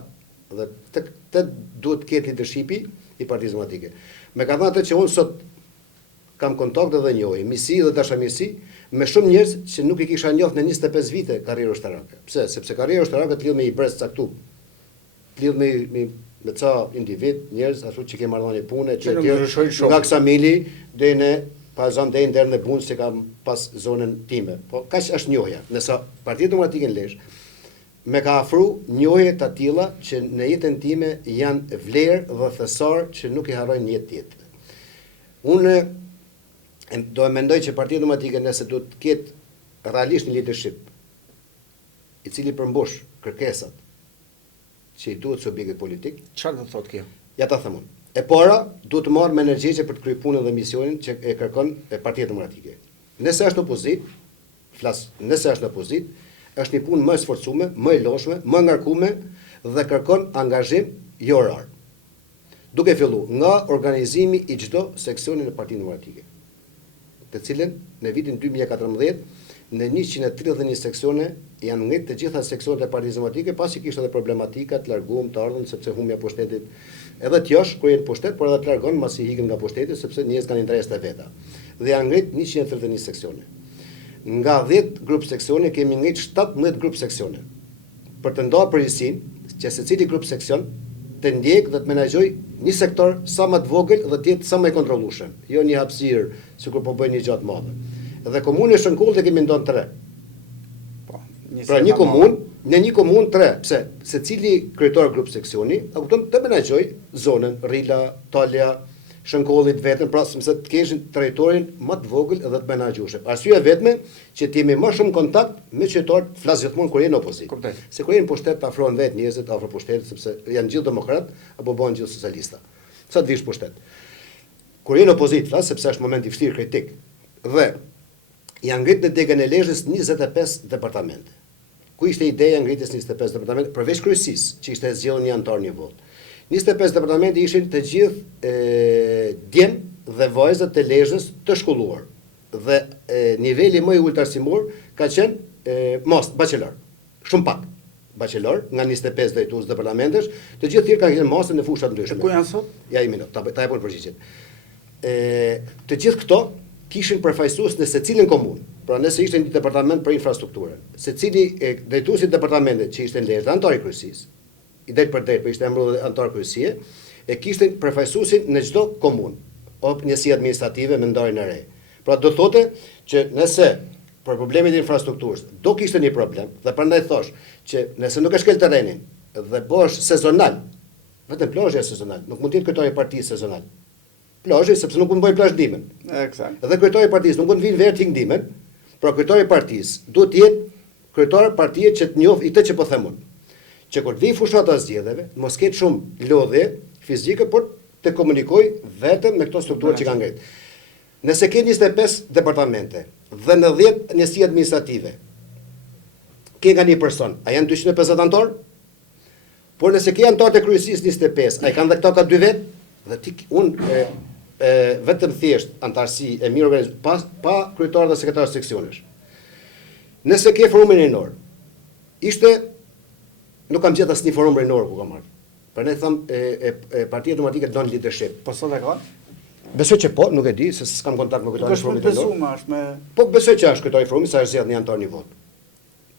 Dhe të duhet të ketë leadershipi i Partisë Demokratike. Më ka dhënë atë që unë sot kam kontakt edhe njohje, misi dhe dashamirësi me shumë njerëz që nuk i kisha njohur në 25 vite karrierë ushtarake. Pse? Sepse karriera ushtarake të lidh me një brez caktuar. Të lidh me ca individ, njerëz ashtu që ke marrëdhënie pune, që nga Ksamili deri në Pazan deri në derën e Bunës që kam pas zonën time. Po kaq është njohja. Nëse Partia Demokratike në Lezhë me ka afru njohje të tilla që në jetën time janë vlerë dhe thesar që nuk i harroj në jetë tjetër. Unë do e mendoj që Partia Demokratike nëse do të ketë realisht një leadership i cili përmbush kërkesat që i duhet subjektit politik. Çfarë do të thotë kjo? Ja ta them unë. E para, duhet të marrë me energji për të kryer punën dhe misionin që e kërkon Partia Demokratike. Nëse është opozit, nëse është opozit, është një punë më e sforcuar, më e lodhshme, më ngarkuar dhe kërkon angazhim jo rar. Duke filluar nga organizimi i çdo seksioni në Partinë Demokratike, të cilën në vitin 2014 në 131 seksione janë ngritur të gjitha seksionet e Partisë Demokratike, pasi kishte edhe problematika të larguam të ardhën sepse humbja e pushtetit edhe të josh kur jenë pushtet, por edhe të largon masi ikën nga pushteti sepse njerëz kanë interese të veta. Dhe janë ngritur 131 seksione. Nga 10 grup seksione kemi ngritur 17 grup seksione. Për të ndarë përgjegjësinë që secili grup seksion të ndjek dhe të menaxhoj një sektor sa më të vogël dhe të jetë sa më i kontrollueshëm, jo një hapësirë sikur po bëjnë një gjatë madhe. Dhe komunën e Shënkullit e kemi ndonë 3. Po, pra në një komunë 3, pse secili kryetar grup seksioni, a kupton të menaxhoj zonën Rila, Talja, Shënkollit vetëm, pra se të keshin territorin më të vogël dhe të menaxhueshëm. Arsyeja vetme që të jemi më shumë kontakt me qytetarët, flas gjithmonë kur janë opozit. Se kur janë pushtet afrohen vetë njerëzit afro pushtetit sepse janë gjithë demokrat apo bëhen gjithë socialista. Sa të vish pushtet. Kur janë opozit, flas sepse është moment i vështirë kritik. Dhe janë ngritur në degën e Lezhës 25 departamente. ku ishte ideja ngritjes 25 departamente, përveç kryesisë, që ishte zgjedhur një antar një votë. 25 departamente ishin të gjithë djem dhe vajzat të Lezhës të shkolluar. Dhe niveli më i ulët arsimor ka qenë bachelor. Shumë pak bachelor nga 25 drejtues departamentesh, të gjithë tjerë kanë qenë master në fusha të ndryshme. Ku janë sot? Ja i minut, ta japon përgjigjen. Të gjithë këto kishin përfaqësues në secilin komunë. Pra nëse ishte një departament për infrastrukturën, secili drejtuesi i departamentit që ishte në Lezhë, antar i kryesisë, i drejt për drejt, për ishte emëruar antar kryesie, e kishte përfaqësuesin në çdo komunë, apo njësi administrative me ndarjen e re. Pra do thotë që nëse për problemet e infrastrukturës do kishte një problem, dhe prandaj thosh që nëse nuk e shkel terrenin dhe bësh sezonal, vetëm plazhi është sezonal, nuk mund të jetë kryetari i partisë sezonal. Plazhi sepse nuk mund të bëjë plazh dimën. Eksakt. Dhe kryetari i partisë nuk mund të vinë verë të dimën, pra kryetari i partisë duhet të jetë kryetari i partisë që të njohë i të që po them unë. Që kur të vijë fushata e zgjedhjeve, mos ketë shumë lodhje fizike, por të komunikoj vetëm me këto struktura që kanë ngritur. Nëse ke 25 departamente dhe në 10 njësi administrative, ke nga një person, a janë 250 antar? Por nëse ke antar të kryesisë 25, a i kanë dhe këta ka 2 vetë, dhe ti unë vetëm thjesht antarësi e mirë organizuar, pa kryetar dhe sekretar seksionesh. Nëse ke forumin rinor, ishte, nuk kam gjetë asnjë forum rinor ku kam marrë. Për ne thamë Partia Demokratike don leadership. Po sot e ka? Besoj që po, nuk e di, se s'kam kontakt me kryetarin e forumit rinor. Është me Po besoj që është kryetari i forumit, sa është zgjedh një antar një votë.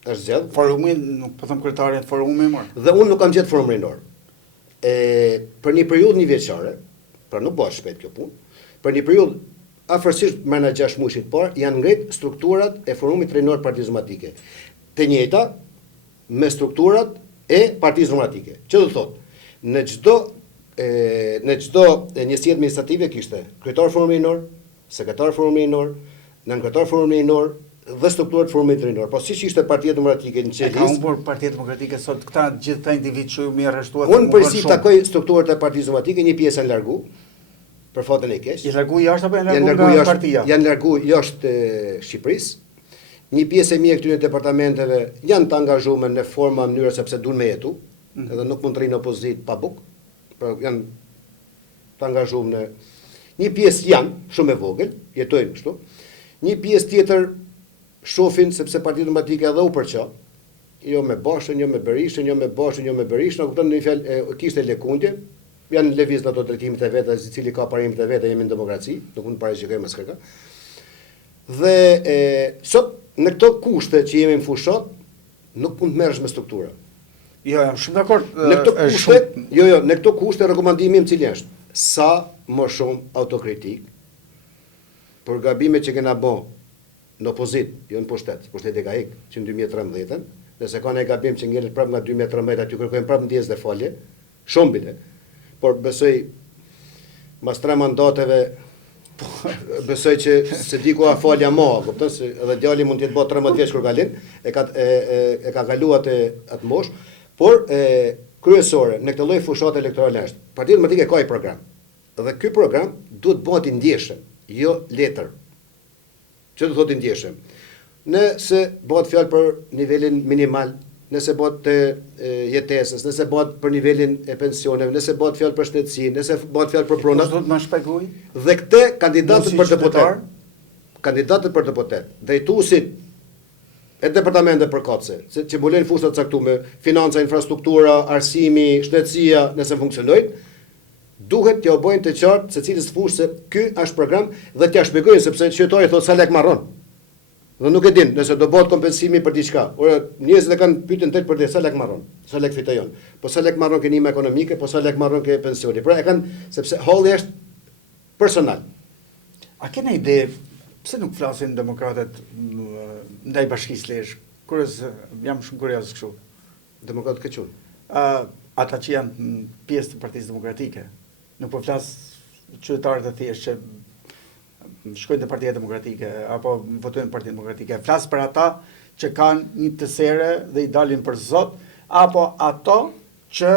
Është zgjedh. forumi, nuk po them kryetarin e forumit më. Dhe unë nuk kam gjetë forum rinor. Për një periudhë një vjeçare, pra nuk bëhet shpejt kjo punë, për një periudhë afërsisht më 6 muajit parë janë ngrit strukturat e forumit rinor Partisë Demokratike. Të njëjta me strukturat e Partisë Demokratike. Që do thotë, në çdo njësi administrative kishte kryetar forumi rinor, sekretar forumi rinor, nënkryetar forumi rinor dhe strukturat forumit rinor. Po siç ishte Partia Demokratike në E ka qeverisë. humbur Partia Demokratike sot gjithë këta individ që mi arrestuar. Unë përsi takoj strukturat e Partisë Demokratike, një pjesë janë largu, për fatën e keq. I largu jashtë apo janë Janë largu largu nga jashtë, partia? janë largu jashtë Shqipërisë. Një pjesë e mirë këtyre departamenteve janë të angazhuar në forma mënyra sepse duan me jetu, edhe nuk mund të rrinë opozitë pa buk. Pra janë të angazhuar në një pjesë janë shumë e vogël, jetojnë kështu. Një pjesë tjetër shohin sepse Partia Demokratike edhe u përço. Jo me Bashën, jo me Berishën, jo me Bashën, jo me Berishën, kupton në një fjalë kishte lëkundje. Janë lëviz në ato drejtimet e veta, i cili ka parimet e veta, jemi në demokraci, nuk mund të parashikojmë as kërka. Dhe sot në këto kushte që jemi në fushat, nuk mund të merresh me struktura. Jo, jam shumë dakord. Në këto kushte, në këto kushte rekomandimi im cili është sa më shumë autokritik për gabimet që kena bën në opozit, jo në pushtet e ka ikë që në 2013, nëse ka një gabim që ngjelet prapë nga 2013, aty kërkojmë prapë ndjes dhe falje, shumë bile, por besoj mas 3 mandateve, besoj që se di ku a falja ma, kupton se edhe djali mund të jetë bë 13 vjeç kur ka lind, e ka kaluar atë moshë, por kryesore në këtë lloj fushate elektorale është. Partia Demokratike ka një program. Dhe ky program duhet bëhet i ndjeshëm, jo letër. Që do thotë i ndjeshëm? Nëse bëhet fjalë për nivelin minimal, nëse bëhet të jetesës, nëse bëhet për nivelin e pensioneve, nëse bëhet fjalë për shtetësinë, nëse bëhet fjalë për pronat. Do të më shpjegoj? Dhe këtë kandidatët për deputet, drejtuesit e departamente përkatëse, që mbulojnë fushat caktuara, financa, infrastruktura, arsimi, shtetësia, nëse funksionojnë, duhet t'ja bëjnë të qartë se cilës fushë se ky është program dhe t'ja shpjegojnë sepse qytetari thotë sa lek marron. Dhe nuk e din, nëse do bëhet kompensimi për diçka. Ora, njerëzit e kanë pyetën tek për sa lek marron, sa lek fitojon. Po sa lek marron ke nima ekonomike, po sa lek marron ke pensioni. Pra e kanë sepse halli është personal. A keni ide pse nuk flasin demokratët ndaj bashkisë Lezhë? Kurioz, jam shumë kurioz kështu. Demokratët këtë qunë. Ata që janë pjesë të Partisë Demokratike. Nuk po flas qytetarët e thjeshtë që shkojnë te Partia Demokratike apo votojnë Partinë Demokratike. Flas për ata që kanë një tesere dhe i dalin për zot, apo ato që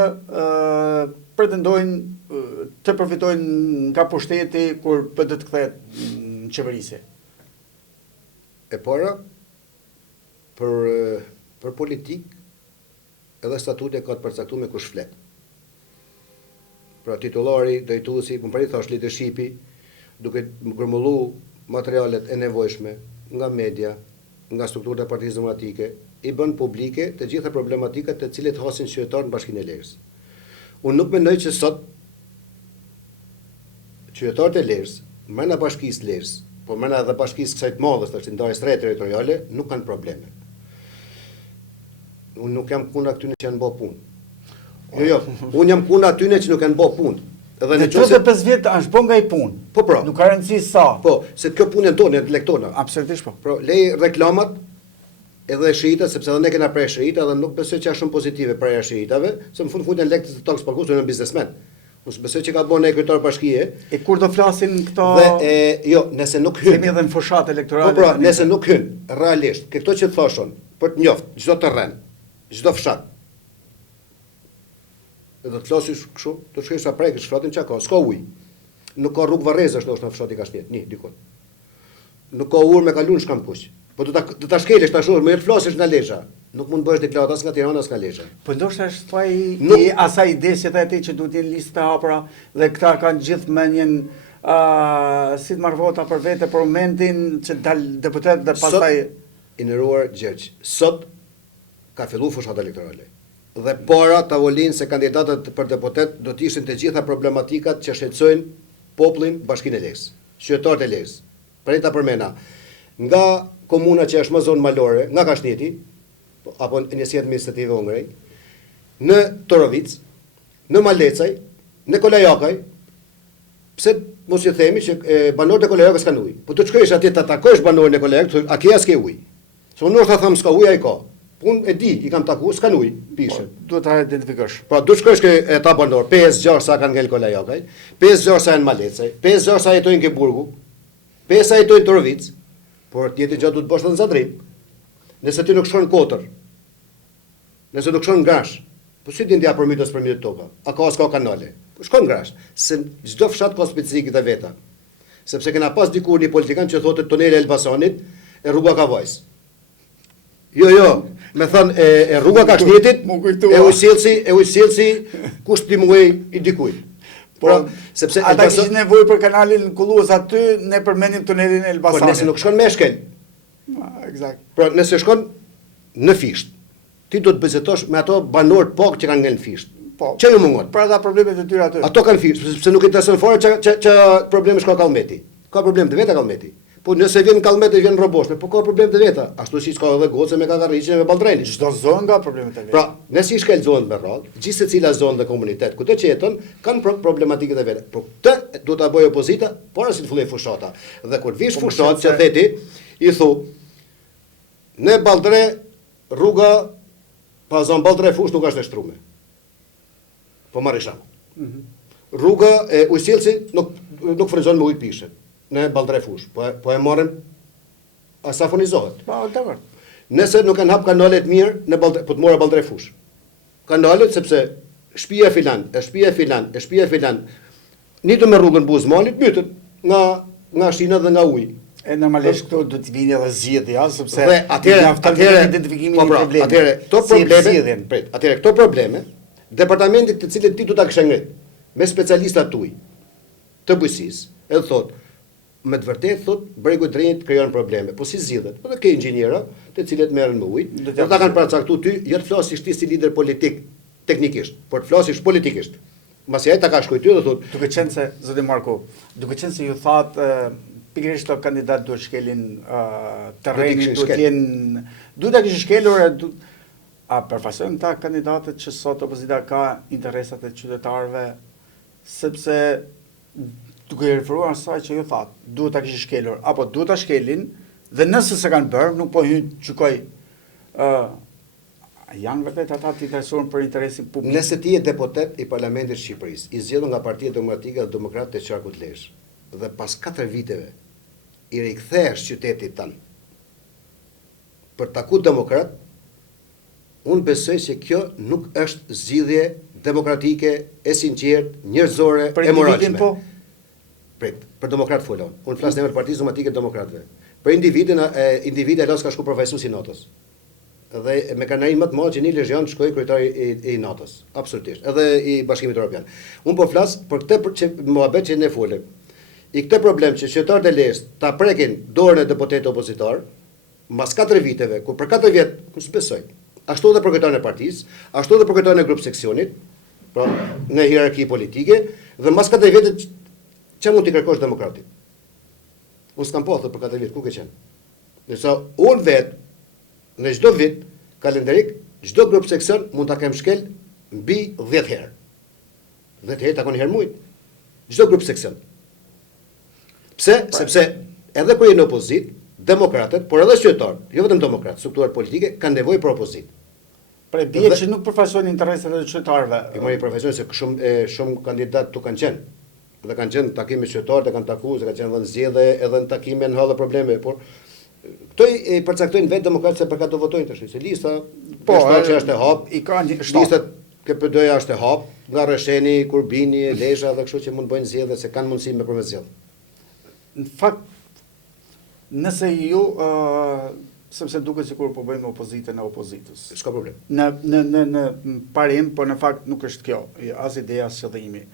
pretendojnë të përfitojnë nga pushteti kur do të kthehet në qeverisje. E para, për për politik, edhe statuti ka të përcaktuar me kush flet. Pra titullari, drejtuesi, më pari thash leadershipi, duke grumullu materialet e nevojshme nga media, nga strukturët e Partisë Demokratike, i bën publike të gjitha problematikat të cilet hasin qytetarët në Bashkinë e Lezhës. Unë nuk mendoj që sot qytetarët e Lezhës, mbrenda Bashkisë Lezhës, por mbrenda edhe bashkisë kësaj të madhe, të ndarjes së tretë territoriale, nuk kanë probleme. Unë nuk jam kundër atyre që janë bë punë. Jo, unë jam kundër atyre që nuk kanë bë punë. Edhe në 45 vjet është bën nga i punë. Po pra. Nuk ka rëndësi sa. Po, se kjo punë e tonë, e lektona. Absolutisht po. Pro, lej reklamat edhe shirita, sepse edhe ne kena prej shirita dhe nuk besoj që është shumë pozitive prej shiritave, se në fund futën lekët të tokës pagus, unë në biznesmen. Unë besoj që ka bën ne kryetar bashkie. E kur do flasin këto? Dhe jo, nëse nuk hyn. Kemi edhe në fushat elektorale. Po pra, nëse nuk hyn, realisht, këto që thoshon, për të njoftë, çdo terren, çdo fshat. Edhe të flasish kështu, do të shkojsh sa prekësh fshatin çka ka, s'ka ujë. Nuk ka rrugë varrezash ndoshta në fshati Kashnjet, dikon. Nuk ka urë me kalun shkam kuq. Po do ta shkelesh tash urë, më të flasësh nga Lezhë. Nuk mund bësh deklarat as nga Tirana as nga Lezhë. Po ndoshta është thaj asaj ide që aty që duhet të jenë listë të hapura dhe këta kanë gjithë mendjen si të marrë vota për vete për momentin që dal deputet dhe pastaj i nderuar Gjergj. Sot ka filluar fushat elektorale. Dhe para tavolinë se kandidatët për deputet do të ishin të gjitha problematikat që shqetësojnë popullin Bashkinë e Lezhës, qytetarët e Lezhës. Për ta përmena, nga komuna që është më zonë malore, nga Kashnjeti, apo njësia administrative Ongrej, në Torovic, në Malecaj, në Kolajakaj, pse mos ju themi që banorët e Kolajakës kanë ujë. Po të shkosh atje ta takosh banorin e Kolajakës, a ke as ke ujë. Se unë ndoshta them s'ka ujë ai ka. Unë e di, i kam takuar, s'kan ujë, pishe. Duhet ta identifikosh. Pra, duhet shkosh ke eta banor, 5-6 sa kanë ngel Kolajakaj, 5-6 sa janë Malecaj, 5-6 sa jetojnë ke Burgu, 5 sa jetojnë Torovic, por tjetër gjatë duhet bësh edhe në Zadrim. Nëse ti nuk shkon Kotër, nëse nuk shkon Grash, po si ti ndja përmjet ose përmjet toka? A ka as ka kanale? Po shkon Grash, se çdo fshat ka specifikët e veta. Sepse kena pas dikur një politikan që thotë tuneli Elbasanit e rruga Kavajs. Jo, me thënë e rruga Kashnjetit, e ujësjelësi kusht ti muaj i dikuj. Po, sepse ata kishin nevojë për kanalin Kullues aty, ne përmendim tunelin Elbasanit. Po nëse nuk shkon me shkel. Eksakt. Pra nëse shkon në Fisht, ti do të bezetosh me ato banorë pak që kanë ngel në Fisht. Po. Çfarë ju mungon? Pra ata problemet e tyre aty. Ato kanë Fisht, sepse nuk intereson fare që probleme shka Kallmeti. Ka problem të veta Kallmeti. Po nëse vjen Kallmeti vjen Roboshme, po ka problem të veta. Ashtu si ka edhe Gocë me Kakarriqe me Balltreni. Çdo zonë nga problemet e veta. Pra, nëse i shkelzohen me radhë, gjithë secila zonë dhe komunitet ku të jeton kanë problematikët e veta. Por këtë do ta bëjë opozita para se të fillojë fushata. Dhe kur vish fushat që theti, i thu në Balltre rruga pa zon Balltre fush nuk është e shtrume. Po marrë shemb. Rruga e Ujësjelësit nuk frymëzon me ujë pishe në Balltre fush. Po e marrim asafonizohet. Po, dakor. Nëse nuk kanë hap kanalet mirë në Balltre, po të mora Balltre fush. Kanalet sepse shtëpia e filan, nitu me rrugën Buzmanit, bytën nga shina dhe nga uji. E normalisht këto do të vinë edhe zgjedhja, sepse atëherë identifikimin e problemit. Atëherë këto probleme, departamentit të cilët ti do ta kishe ngrit me specialistat tuaj të bujqësisë, edhe thotë me të vërtetë thot bregu i Drenjit krijon probleme. Po si zgjidhet? Po ke inxhiniera, të cilët merren me ujë, ata kanë paracaktuar ty, jo të flasësh ti si lider politik teknikisht, por të flasësh politikisht. Mbasi ai ta ka shkruar dhe thot, duke qenë se zoti Marko, duke qenë se ju thatë pikërisht të kandidat duhet shkelin terrenin, duhet ta kishin shkelur a përfaqësojnë ta kandidatët që sot opozita ka interesat e qytetarëve, sepse duke i referuar asaj që ju thatë, duhet ta kishin shkelur, apo duhet ta shkelin, dhe nëse se kanë bërë, nuk po hyn gjykoj. Janë vërtet ata të interesuar për interesin publik. Nëse ti je deputet i Parlamentit të Shqipërisë, i zgjedhur nga Partia Demokratike dhe Demokratë të Qarkut Lezhë, dhe pas 4 viteve i rikthehesh qytetit tanë për taku demokrat, unë besoj se kjo nuk është zgjidhje demokratike, e sinqertë, njerëzore, e moralshme. Po? Për demokrat folon. Unë flas në emër Partisë Demokratike të Demokratëve. Për individi e las ka shku përfaqësuesi notës. Dhe me kanarin më të madh që një legjion shkoi kryetari i NATO-s, absolutisht, edhe i Bashkimit Evropian. Unë po flas për këtë që muhabet që ne folëm. I këtë problem që qytetarët e lezë ta prekin dorën e deputetit opozitar, mbas 4 viteve, kur për 4 vjet, mos besoj. Ashtu edhe për kryetarin e partisë, ashtu edhe për kryetarin e grup seksionit, pra në hierarki politike, dhe mbas 4 vjetë ç'a mund t'i kërkosh demokratit? Unë s'kam po thot për 4 vjet, ku ke qenë? Nëse unë vetë në çdo vit kalendarik, çdo grup seksion mund ta kem shkel mbi 10 herë. 10 herë takon herë muj. Çdo grup seksion. Pse? Sepse edhe kur jeni në opozit, demokratët, por edhe qytetarët, jo vetëm demokratë, strukturat politike kanë nevojë për opozit. Pra bie që nuk përfaqësojnë interesat e qytetarëve. I mori profesion se shumë kandidat tu kanë qenë. Dhe kanë qenë takime qytetarë, kanë takuar, kanë qenë vënë zgjedhje, edhe në takime në hallë probleme, por këto i përcaktojnë vetë demokratët se për ka do votojnë tash. Se lista po që është e hap, i kanë lista KPD-ja është e hap, nga Resheni, Kurbini, Lesha dhe kështu që mund bëjnë zgjedhje se kanë mundësi me përmes zgjedhje. Në fakt, nëse ju, sepse duket sikur po bëjmë opozitën e opozitës. S'ka problem. Në parim, por në fakt nuk është kjo, as ideja as qëllimi.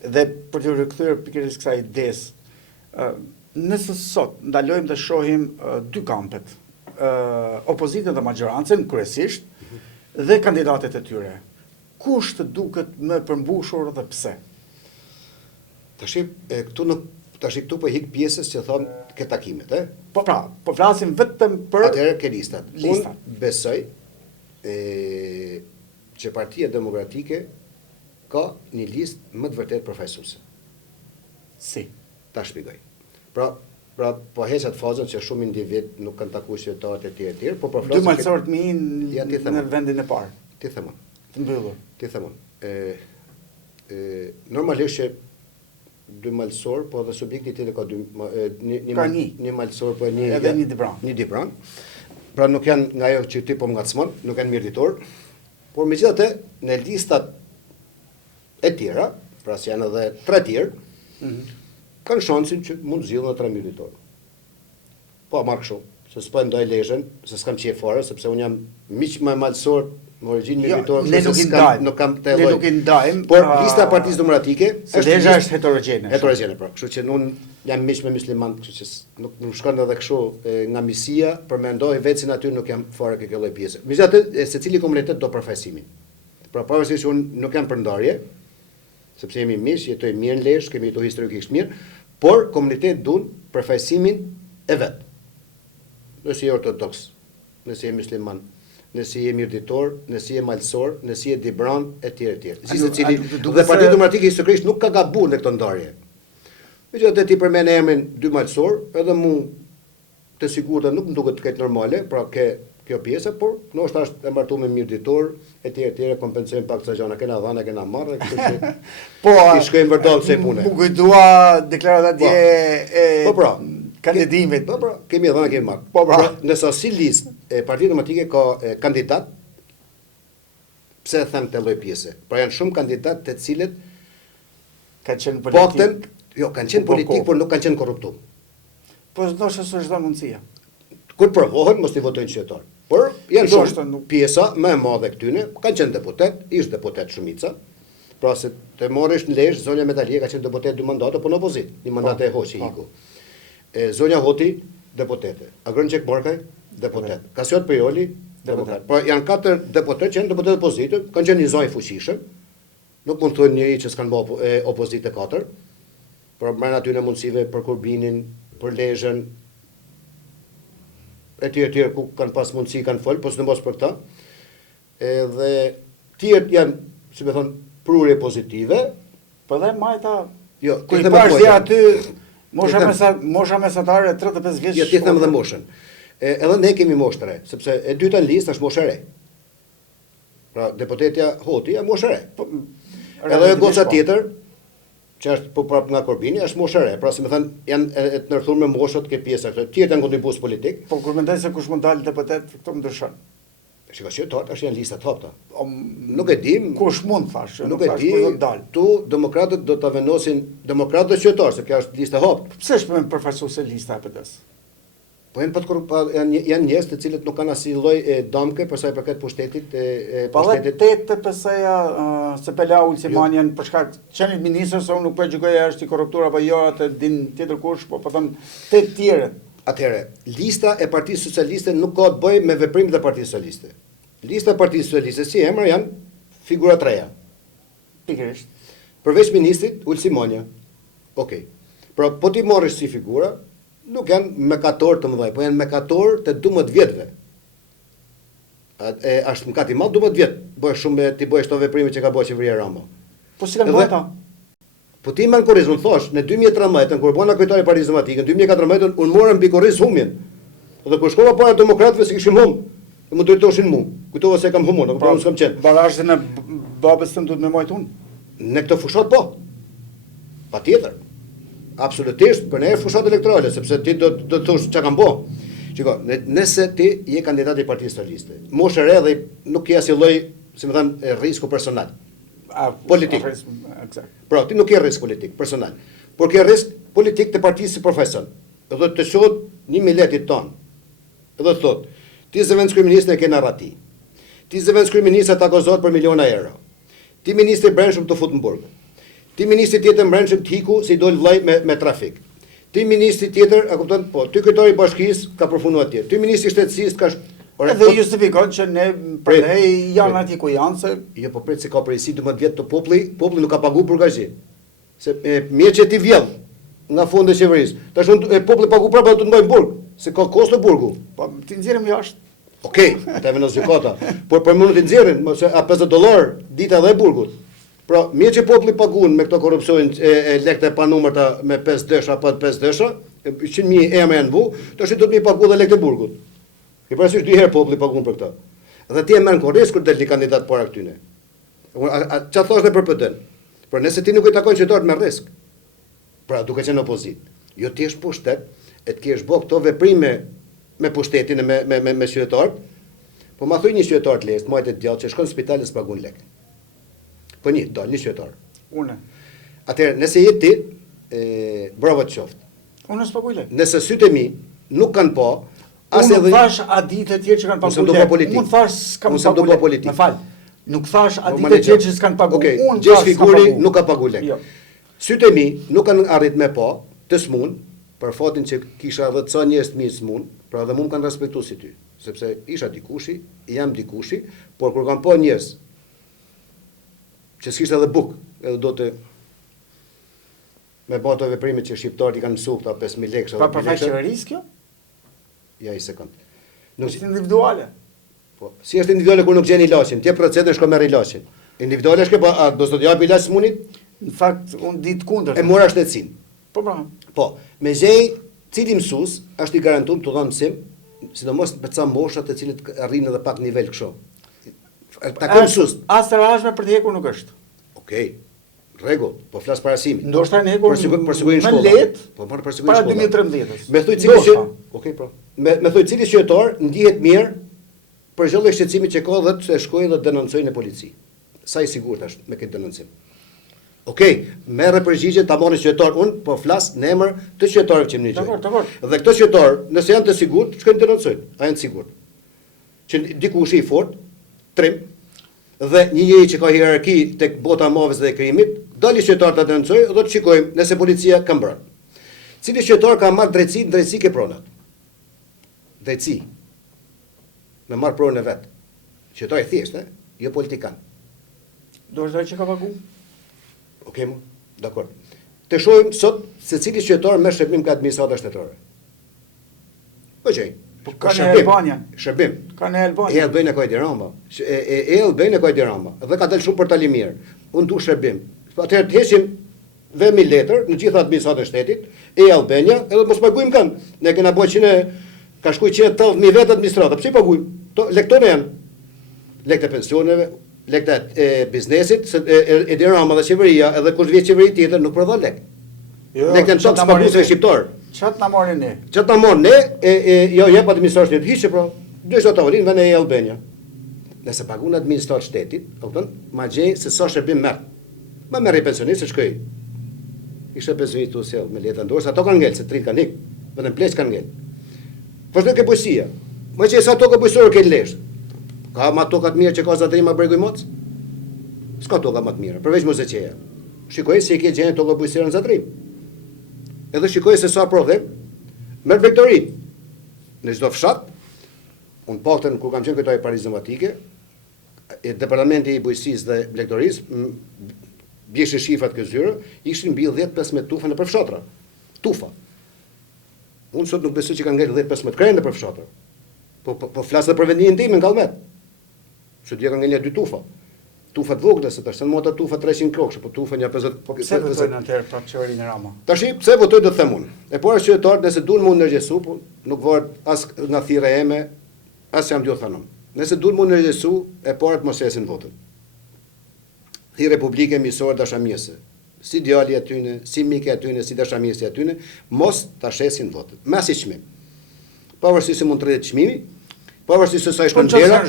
Dhe për të rikthyer pikërisht kësaj idesë, nëse sot ndalojmë të shohim dy kampet, opozitën dhe maggjorancën kryesisht dhe kandidatet e tyre. Kush të duket më përmbushur dhe pse? Këtu po hik pjesës që thon ke takimet, e? Po flasim vetëm për atëherë ke listat. Listat. Unë besoj që Partia Demokratike ka një listë më të vërtet përfaqësuese. Si? Ta shpjegoj. Pra po heqat fazën që shumë individ nuk kanë takuar qytetarët e tjerë, por po flasim dy malësorë të mijin në vendin e parë. Ti them. Të mbyllur. Ti them. Normalisht që dy malësor, po edhe subjekti tjetër ka një malësor, po edhe një dibran. Një dibran. Pra nuk janë nga ajo që ti po ngacmon, nuk janë mirëditor, por megjithatë në listat e tjera, pra si janë edhe 3 tjerë, kanë shansin që mund zgjidhen 3 mirëditor. Po marr kështu, se s'po ndaj Leshën, se s'kam qejf fare, sepse unë jam miq më malësor në origjinë mirëditor, nuk kam të lloj. Ne nuk i ndajmë. Por lista e Partisë Demokratike është heterogjene. Heterogjene, pra. Kështu që unë jam miq me musliman, kështu që nuk shkon edhe kështu nga misia për me ndoj vetë si aty nuk jam fare ke kjo lloj pjese. Megjithatë, secili komunitet do përfaqësimin. Pra pavarësisht që unë nuk jam për ndarje, sepse jemi miq, jetoj mirë në Lezhë, kemi jetuar historikisht mirë, por komuniteti duan përfaqësimin e vet. Nëse je ortodoks, nëse je musliman, nëse je mirëditor, nëse je malësor, nëse je dibran etj. Dhe Partia Demokratike historikisht nuk ka gabuar në këtë ndarje. Megjithatë ti përmend emrin dy malësor, edhe mu të sigurta nuk më duket të ketë normale, pra kjo pjesë, por ndoshta është e martuar me mirëditor etj. Kompensojmë pak sa gjëra, kena dhënë, kena marrë, kështu që po i shkojmë vërtet se punë. Po kujtua deklaratat dje po pra kandidimit. Po pra, kemi dhënë, kemi marrë. Po pra, në sasi listë e Partia Demokratike ka kandidat. Pse them të lloj pjese? Pra janë shumë kandidat të cilët kanë qenë politik. Kanë qenë politik, por nuk kanë qenë korruptum. Po ndoshta s'është dhënë mundësia. Kur provohen, mos i votojnë qytetar. Por janë shumë pjesa më e madhe këtyne, kanë qenë deputet, ish deputet shumica. Pra se të morësh në Lezhë, zonja Metalie ka qenë deputet 2 mandate, po në opozit, 1 mandat e hoqi iku. Zonja Hoti, deputete. Agronqek Morkaj, deputet. Kasiot Pejoli, deputet. Pra janë 4 deputet që janë deputet opozitë, kanë qenë një zonjë fuqishëm. Nuk mund të thonë njëri që s'kanë bërë opozitë 4. Por marrin aty në mundësive për Kurbinin, për Lezhën, etj. Ku kanë pas mundësi kanë fol, po s'nëmos për këta. Edhe tjerë janë, si me thonë, prurje pozitive. Po dhe majta, jo, ku i pash dhe aty, mosha mesatare 35 vjeç. Jo, ti them edhe moshën. Edhe ne kemi moshë të re, sepse e dyta në listë është moshë e re. Pra deputetja Hoti është moshë e re. Edhe goca tjetër, që është po prap nga Korbini, është moshë e re. Pra si më thënë, janë të ndërthur me moshët ke pjesa këto. Tjetër janë kontribues politik. Po kur mendoj se kush mund dalë deputet, këto ndryshon. Shikoj se është janë lista të hapta. Nuk e di. Kush mund thash, nuk e di. Tu demokratët do ta vendosin, demokratët qytetarë, se kjo është listë e hapur. Pse është më përfaqësuese lista e PD-s? Po janë njerëz të cilët nuk kanë asnjë lloj dëmke për sa i përket pushtetit pushtetit. Te PS-ja se Pela Ulsimani janë për shkak qenit ministër se unë nuk po e gjykoj është i korruptur apo jo atë din tjetër kush, po them te të tjerë. Atëherë, lista e Partisë Socialiste nuk ka të bëjë me veprimet e Partisë Socialiste. Lista e Partisë Socialiste si emër janë figura të reja. Pikërisht. Përveç ministrit Ulsimania. Okej. Pra po ti morësh si figura, nuk janë mekator të mëdhej, po janë mekator të 12 vjetëve. Ashtë mëkat i madh 12 vjet, bësh shumë ti bësh këto veprime që ka bërë qeveria Rama. Po si kanë bërë ata? Po ti më korriz, unë thosh, në 2013 kur bëna kryetari i Partisë Demokratike, në 2014 unë morëm mbi korriz humjen. Dhe kur shkova para demokratëve se kishim hum, e më drejtoshin mua. Kujtova se kam humur, por unë s'kam qenë. Barazhin e babës tëm duhet me majt unë. Në këtë fushat po. Patjetër. Absolutisht, për ne fushat elektorale, sepse ti do të thosh çka kam bë. Shiko, nëse ti je kandidat i Partisë Socialiste, moshë e re dhe nuk ke asnjë lloj, si më thënë, risku personal. Politik. Pra, ti nuk ke risk politik personal, por ke risk politik të partisë si profesion. Edhe të shohët një miletit ton. Edhe të thot, ti zëvendës kryeministën e ke narrati. Ti zëvendës kryeministën të akuzohet për miliona euro. Ti ministri brendshëm të fut në burg. Ti ministri tjetër brendshëm të hiku se i dol vllai me trafik. Ti ministri tjetër, a kupton? Po, ty kryetari i bashkisë ka përfunduar atje. Ty ministri i shtetësisë ka Dhe justifikon që ne përnej janë ati ku janë se... Jo, po pret se ka përgjegjësi 12 vjet të populli nuk ka pagu burgazhi. Se mirë që ti vjell nga fondi i qeverisë. Tash populli pagu prapë do të mbajnë burg, se ka kosto burgu. Po ti nxjerrim jashtë. Okej, ata vendos gjykata. Por për mund të nxjerrin, mos a $50 dita edhe e burgut. Pra, mirë që populli paguën me këto korrupsion e lekët e panumërta me 5 dësha apo 5 dësha, 100.000 emra janë vu, tash do të më pagu edhe lekët e burgut. I parasysh 2 herë populli paguën për këtë. Dhe ti e merr korriz kur del një kandidat para këtyne. Çfarë thosh ne për PD-n? Por nëse ti nuk i takon qytetarët me risk, pra duke qenë opozit, jo ti je pushtet, e të kesh bë këto veprime me pushtetin e me qytetarët, po ma thuj një qytetar të lehtë, majtë të gjallë që shkon në spital e s'pagun lek. Po një qytetar. Une. Atëherë, nëse je ti, bravo të qoftë. Unë s'paguj lek. Nëse sytë e mi nuk kanë pa, unë nuk thash a ditë të tjerë që kanë pagu lek. Unë thash s'kam pagu lek. Me fal. Nuk thash a ditë të tjerë që s'kan pagu. Unë thash figuri nuk ka pagu lek. Sytë e mi nuk kanë arrit me pa të smun, për fatin që kisha edhe ca njerëz të mirë smun, pra edhe mua kanë respektuar si ty, sepse isha dikushi, jam dikushi, por kur kanë pa njerëz që s'kishte edhe buk, edhe do të me bëto veprime që shqiptarët i kanë mësuar këta 5.000 lekë. Pa përfaqësisht qeverisë kjo? Ja i sekond. Nuk është individuale. Po, si është individuale kur nuk gjen ilaçin? Ti procedën shko merr ilaçin. Individuale është kjo, do të jap ilaç smunit? Në fakt, unë ditë kundër. E mora shtetësinë. Po pra. Po, me gjej cili mësues është i garantuar të dhënë mësim, sidomos për ca mosha të cilët arrin edhe pak nivel kështu. Takon mësues. As të rrashme për të hekur nuk është. Okej. Rregull, po flas parasimit. Ndoshta ne hekur për sigurinë shkollë. Me lehtë. Po për sigurinë shkollë. Para 2013. Me thuj cili që okej, po. Me thuj cili qytetar ndihet mirë për çdo lloj shqetësimi që ka dhe të shkojë dhe denoncojë në polici. Sa i sigurt është me këtë denoncim. Okej, merre përgjigje ta marrë qytetar unë, po flas në emër të qytetarëve që më njëjë. Dakor. Dhe këto qytetar, nëse janë të sigurt, shkojnë denoncojnë. A janë të sigurt? Që dikush i fort, trim, dhe një njeri që ka hierarki tek bota e mafës dhe e krimit, dali qytetar ta denoncojë dhe të shikojmë nëse policia ka mbrojtur. Cili qytetar ka marrë drejtësi ke pronat? Drejtësi. Me marrë pronën e vet. Qytetar i thjeshtë, jo politikan. Do të thotë që ka pagu? Okej, dakor. Të shohim sot se cili qytetar merr shërbim ka administrata shtetërore. Po çej. Po ka në Albania. Shërbim. Ka në Albania. E Albania ka Dirama. Albania ka Dirama. Dhe ka dalë shumë për tali mirë. Unë du shërbim. Atëherë të heqim vemi letër në gjitha administratën e shtetit, Albania, edhe mos paguajmë kanë. Ne kena bëj që ne ka shkuj 180.000 vetë administrata. Pse i paguajmë? Lektorë janë. Lekët e pensioneve, lekët e biznesit, e Dirama dhe qeveria, edhe kur vjen qeveri tjetër nuk prodhon lek. Lekët janë çfarë paguesve shqiptar. Çat na marrin ne. Çat na marrin ne, jo jep administracionit hiç pra. Dëshoj të avrin vënë e Albania. Nëse pagun administrat shtetit, kupton? Ma gjej se sa shërbim merr. Ma merr i pensionistë shkoj. Ishte pensionist u sjell me letra ndoshta ato kanë ngel se trit kanë ik. Vetëm pleq kanë ngel. Vazhdo ke bujësia. Më që sa tokë bujësore ke lesh. Ka ma tokat mirë që ka Zadrima Bregu i Moc? S'ka toka më të mira, përveç Mosaqeja. Shikoj se i ke gjenë tokë bujësore në Zadrim. Edhe shikoj se sa prodhem, merr vektorit. Në çdo fshat, unë paktën kur kam qenë këtoj Parizë Zomatike, departamenti i bujësisë dhe blegtorisë bjeshe shifrat këzyre, ishin mbi 10-15 tufa në për fshatra. Tufa. Unë sot nuk besoj që kanë ngel 10-15 krejnë në për fshatra. Po flasë dhe për vendin time në Kallmet. Që dje kanë ngel 2 tufa. Tufa të vogla se tash, mota tufa 300 krokshë, po tufa një 50. Pse votojnë atëherë prapë qeverinë e Rama? Tash pse votoj do të them unë. E para qytetarët nëse duan më ndërgjegjësu, po nuk varet as nga thirrja eme, as jam dy thanom. Nëse duan më ndërgjegjësu, e para të mos esin votën. Si Republike Misore dashamirëse, si djali atyne, si mike atyne, si dashamirësi atyne, mos ta shesin votën. Me asnjë çmim. Pavarësisht se mund të rritet çmimi, pavarësisht se sa i shkon gjera.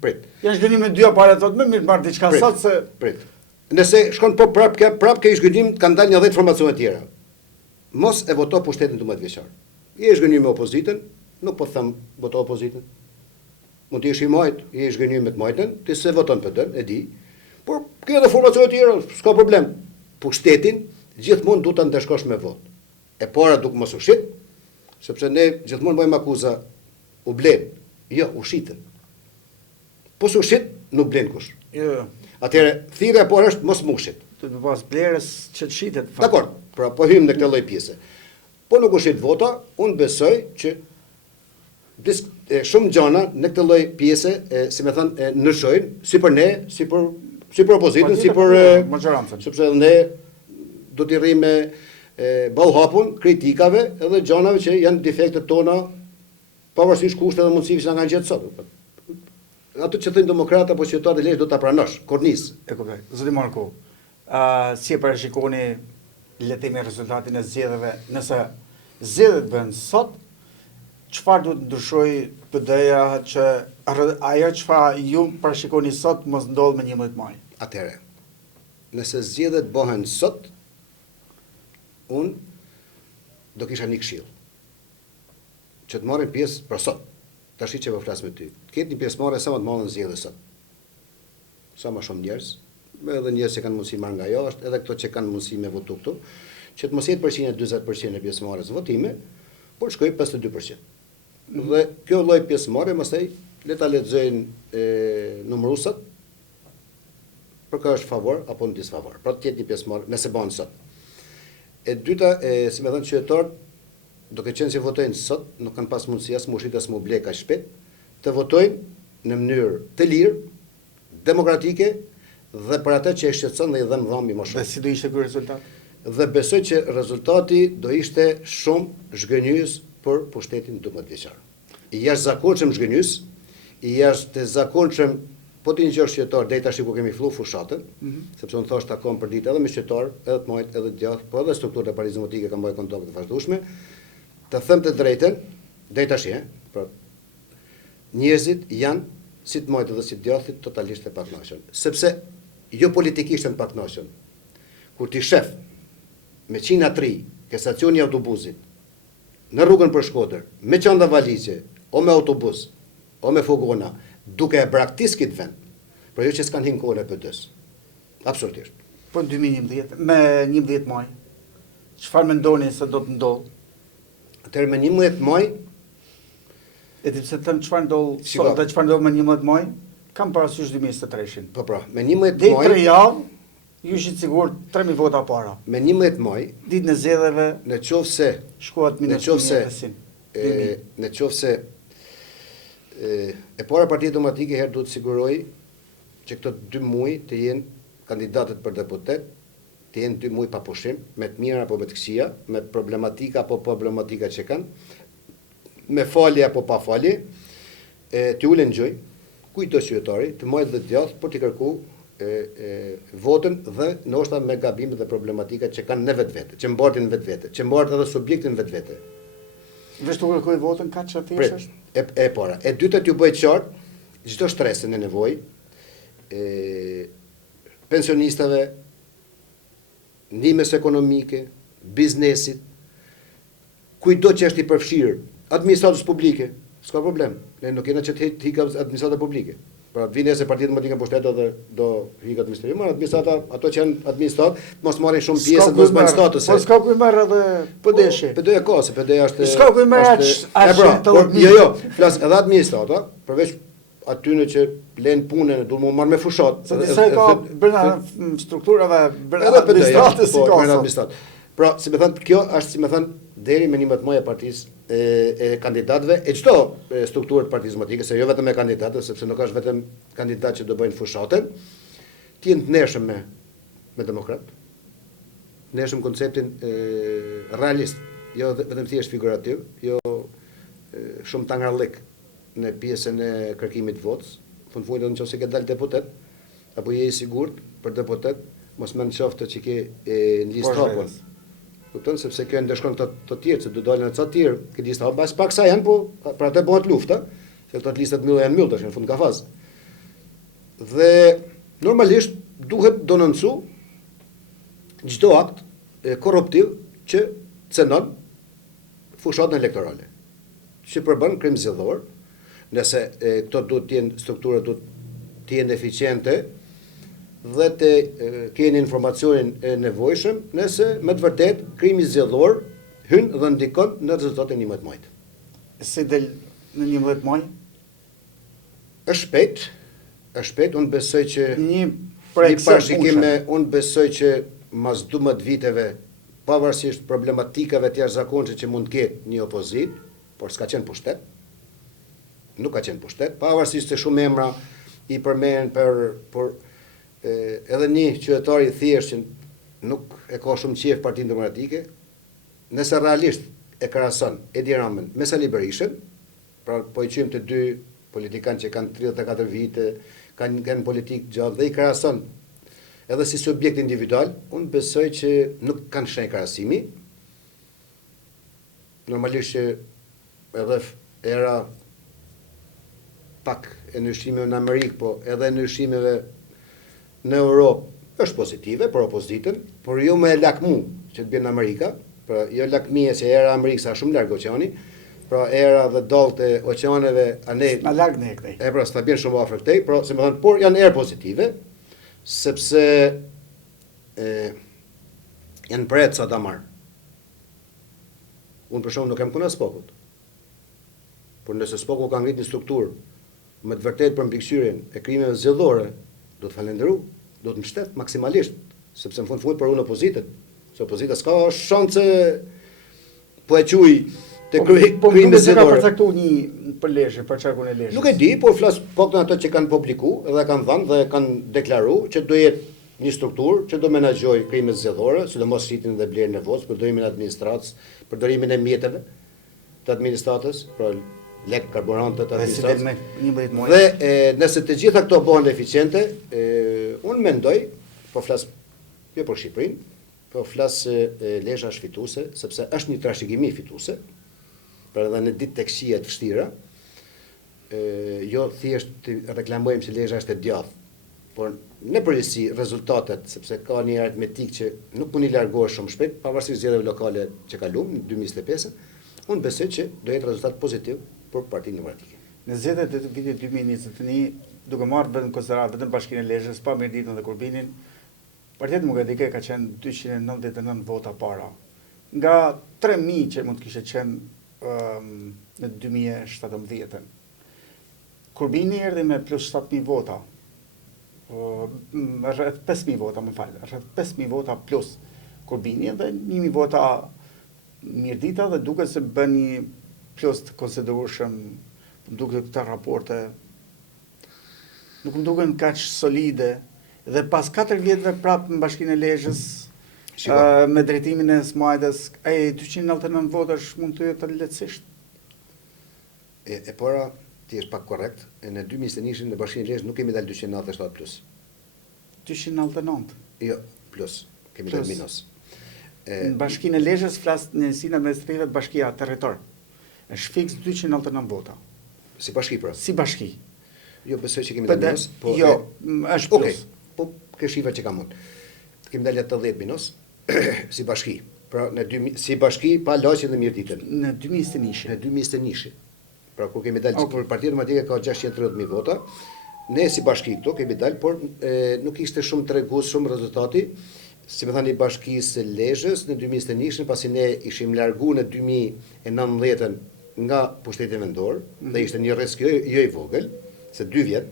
Prit. Janë zhgënjim me dy apare thotë më mirë marr diçka sot se prit. Nëse shkon po prap ke zhgënjim, kanë dalë një 10 formacione tjera. Mos e voto pushtetin 12 vjeçar. Je zhgënjim me opozitën, nuk po them voto opozitën. Mund të jesh i majt, je zhgënjim me të majtën, ti se voton PD, e di. Por ke edhe formacione tjera, s'ka problem. Pushtetin gjithmonë duhet ta ndeshkosh me votë. E para duke mos u shit, sepse ne gjithmonë bëjmë akuza u blen. Jo, u shitën. Po s'u shit, nuk blen kush. jo. Atëherë, thirrja por është mos mushit. Të pas blerës që të shitet. Dakor, pra po hym në këtë lloj pjese. Po nuk u shit vota, unë besoj që shumë gjana në këtë lloj pjese, si më thënë, ndryshojnë, si për ne, si për opozitën, si për majorancën. sepse ne do t'i rrimë ballhapun kritikave edhe gjanave që janë defektet tona, pavarësisht kushteve dhe mundësive që na kanë gjetë sot. Ato që thënë demokrata apo qytetarët e lehtë do ta pranosh, kornis. E kuptoj. Zoti Marko, si e parashikoni le të themi rezultatin e zgjedhjeve, nëse zgjedhjet bëhen sot, çfarë duhet ndryshojë PD-ja që ajo çfarë ju parashikoni sot mos ndodh me 11 maj? Atëherë, nëse zgjedhjet bëhen sot, unë do kisha një këshill që të marrin pjesë për sot. Tash që po flas me ty. Ketë një pjesëmarrje sa më të madhe në zgjedhje sot. Sa më shumë njerëz, edhe njerëz që kanë mundësi marr nga jashtë, edhe këto që kanë mundësi me votu këtu, që të mos jetë përqindja 40% e pjesëmarrjes votime, por shkoj 52%. Dhe kjo lloj pjesëmarrje pastaj le ta lexojnë numërusat për ka është favor apo në disfavor. Pra të jetë një pjesëmarrje nëse bën sot. E dyta, si më thënë qytetarët, duke qenë që votojnë sot, nuk kanë pas mundësi as mushit as mu ble ka shpejt, të votojnë në mënyrë të lirë, demokratike dhe për atë që e shqetëson dhe i dhem dhëmbi më shumë. Dhe si do ishte ky rezultat? Dhe besoj që rezultati do ishte shumë zhgënjys për pushtetin 12 vjeçar. I jashtëzakonshëm zhgënjys, i jashtëzakonshëm po ti një qërë qytetar, deri tash ku kemi fillu fushatën, sepse unë thash takon për ditë edhe me qytetar, edhe të majt, edhe të djathtë, po edhe strukturët e Parizë Zomatike kanë bërë kontakte të vazhdueshme. Të them të drejtën, deri tash, pra njerëzit janë si të majtë dhe si të djathtë totalisht e pakënaqur. Sepse jo politikisht janë pakënaqur. Kur ti shef me qina tri, ke stacioni i autobusit, në rrugën për Shkodër, me çanta valizhe, o me autobus, o me furgona, duke e braktis këtë vend, për jo që s'kanë hinë kohën e PD-s. Absolutisht. Po në 2011, me 11 maj, çfarë mendoni se do të ndodhë? Atëherë me 11 maj, E di pse them çfarë ndodh Shiko. sot dhe çfarë ndodh me 11 maj, kam parasysh 2023-shin. po pra, me 11 Deri maj, 3 javë, ju ishit sigurt 3000 vota para. me 11 maj, Ditën e zgjedhjeve në qoftë se shkohet Në qoftë se- minutin. në qoftë se e para Partia Demokratike herë duhet siguroj që këto 2 muaj të jenë kandidatët për deputet, të jenë 2 muaj pa pushim, me të mira apo me të këqija, me problematika apo problematika që kanë, me falje apo pa falje, të ulen gjoj, kujto qytetari, të majtë dhe djathtë për të kërku votën dhe ndoshta me gabimet dhe problematikat që kanë në vetvete, që mbartin në vetvete, që mbartin edhe subjektin në vetvete. Vesh të kërkoj votën ka që Prit, thjesht? e para. E dyta t'ju bëj qartë, çdo stresin e nevojë, pensionistave, ndihmës ekonomike, biznesit, kujdo që është i përfshirë administratës publike, s'ka problem. Ne nuk kena që të hika administrata publike. Pra vjen se Partia Demokratike në pushtet edhe do hika administrata, por administrata, ato që janë administrat, mos marrin shumë pjesë, mos bëjnë statuse. Po s'ka ku merr edhe PD-shi. PD-ja ka, se PD-ja është. S'ka ku merr Jo, flas edhe administrata, përveç atyre që lën punën, duhet më marr me fushat. Se disa ka brenda strukturave, brenda administratës si ka. Pra, si më thënë, kjo është, si më thënë, deri me 11 e partisë e kandidatëve, e çdo strukturë të partisë demokratike, se jo vetëm e kandidatëve, sepse nuk është vetëm kandidat që do bëjnë fushatën, ti jenë të ndershëm me demokrat, ndershëm konceptin realist, jo vetëm thjesht figurativ, jo shumë tangarlik në pjesën e kërkimit të votës, fundit nëse ke dalë deputet, apo je i sigurt për deputet, mos më qoftë që ke në listë hapur. Kupton, sepse kjo ndeshkon të tjerë, se do dalin ca të tjerë, këtë listë hapur, pas pak sa janë, po për atë bëhet lufta, se këto listat mbyllën janë mbyllur tash në fund kafaz. Dhe normalisht duhet dononcu çdo akt korruptiv që cenon fushatën elektorale, që përbën krim zgjedhor. Nëse këto duhet të jenë struktura duhet të jenë eficiente dhe të keni informacionin e nevojshëm, nëse me të vërtet krimi zgjedhor hyn dhe ndikon në rezultatin e 11 majit. Si del në 11 maj? Është shpejt, unë besoj që një parashikim, unë besoj që mas 12 viteve, pavarësisht problematikave të jashtëzakonshme që mund të ketë një opozit, por s'ka qenë pushtet, nuk ka qenë pushtet, pavarësisht se shumë emra i përmenden por edhe një qytetar i thjesht që nuk e ka shumë qejf Partinë Demokratike, nëse realisht e krahason Edi Ramën me Sali Berishën, pra po i qym të dy politikanë që kanë 34 vite, kanë politikë gjatë dhe i krahason edhe si subjekt individual, unë besoj që nuk kanë shenjë krahasimi. Normalisht që edhe era pak e ndryshimeve në Amerikë, po edhe ndryshimeve në Europë është pozitive për opozitën, por jo më e lakmu që të bjen në Amerika, pra jo lakmie se era Amerikës është shumë larg oqeani, pra era dhe dallët e oqeaneve anë na larg ne këtej. Pra s'ta bjen shumë afër këtej, pra se më thënë, por janë erë pozitive, sepse janë përret sa ta marë. Unë për shumë nuk kem kuna Spokut, por nëse Spoku ka ngrit një strukturë me të vërtet për mbikëqyrjen e krimeve zgjedhore, do të falenderu, do të mbështet maksimalisht, sepse në fund për unë opozitën, se opozita s'ka shanse po e quj të krime zgjedhore. Ka përcaktu një për leshe, për çarkun e leshës. Nuk e di, por flas pak në ato që kanë publiku dhe kanë dhënë dhe kanë deklaru që do jetë një strukturë që do menaxhojë krimet zgjedhore, sidomos shitjen dhe blerjen e votës, përdorimin e administratës, përdorimin e mjeteve të administratës, pra lek karburante të administratës. Dhe nëse të gjitha këto bëhen eficiente, unë mendoj, po flas jo për Shqipërinë, po flas Lesha është fituese, sepse është një trashëgimi fituese, pra edhe në ditë të këqija të vështira, jo thjesht të reklamojmë se Lesha është e djathtë, por në përgjithësi rezultatet, sepse ka një aritmetik që nuk mund i largohesh shumë shpejt, pavarësisht zgjedhjeve lokale që kalum në 2025, unë besoj që do jetë rezultat pozitiv për Partinë Demokratike. Në zgjedhjet e vitit 2021, duke marrë vetëm konsiderat vetëm Bashkinë e Lezhës, pa Mirditën dhe Kurbinin, Partia Demokratike ka qenë 299 vota para. Nga 3.000 që mund të kishte qenë në 2017. Kurbini erdhi me plus 7.000 vota. Rreth 5.000 vota, më falë, rreth 5.000 vota plus Kurbini dhe 1.000 vota Mirdita dhe duke se bën një plus të konsiderueshëm, duke këta raporte, nuk më duken kaq solide dhe pas 4 vjetëve prapë në Bashkinë e Lezhës, me drejtimin e Smajtës, 299 votash mund të jetë lehtësisht. E para, ti është pak korrekt, në 2021 në Bashkinë e Lezhës nuk kemi dalë 297 plus. 299? Jo, plus. Kemi dalë minus. Në Bashkinë e Lezhës flas në njësinë administrative të Bashkia Territor. Është fiks 299 vota. Si bashki pra? Si bashki. Jo, besoj që kemi dalë minus. Jo, është plus. Po, ke shifra që kam unë. Kemi dalë 80 minus, si bashki. Pra si bashki pa laqje dhe mirëditën. Në 2021. Në 2021. Pra kur kemi dalë për Partia Demokratike ka 630.000 vota, ne si bashki këto kemi dalë, por nuk ishte shumë tregues shumë rezultati. Si më thani bashkisë Lezhës në 2021, pasi ne ishim largu në 2019 nga pushteti vendor, dhe ishte një rrezik jo i vogël, se 2 vjet.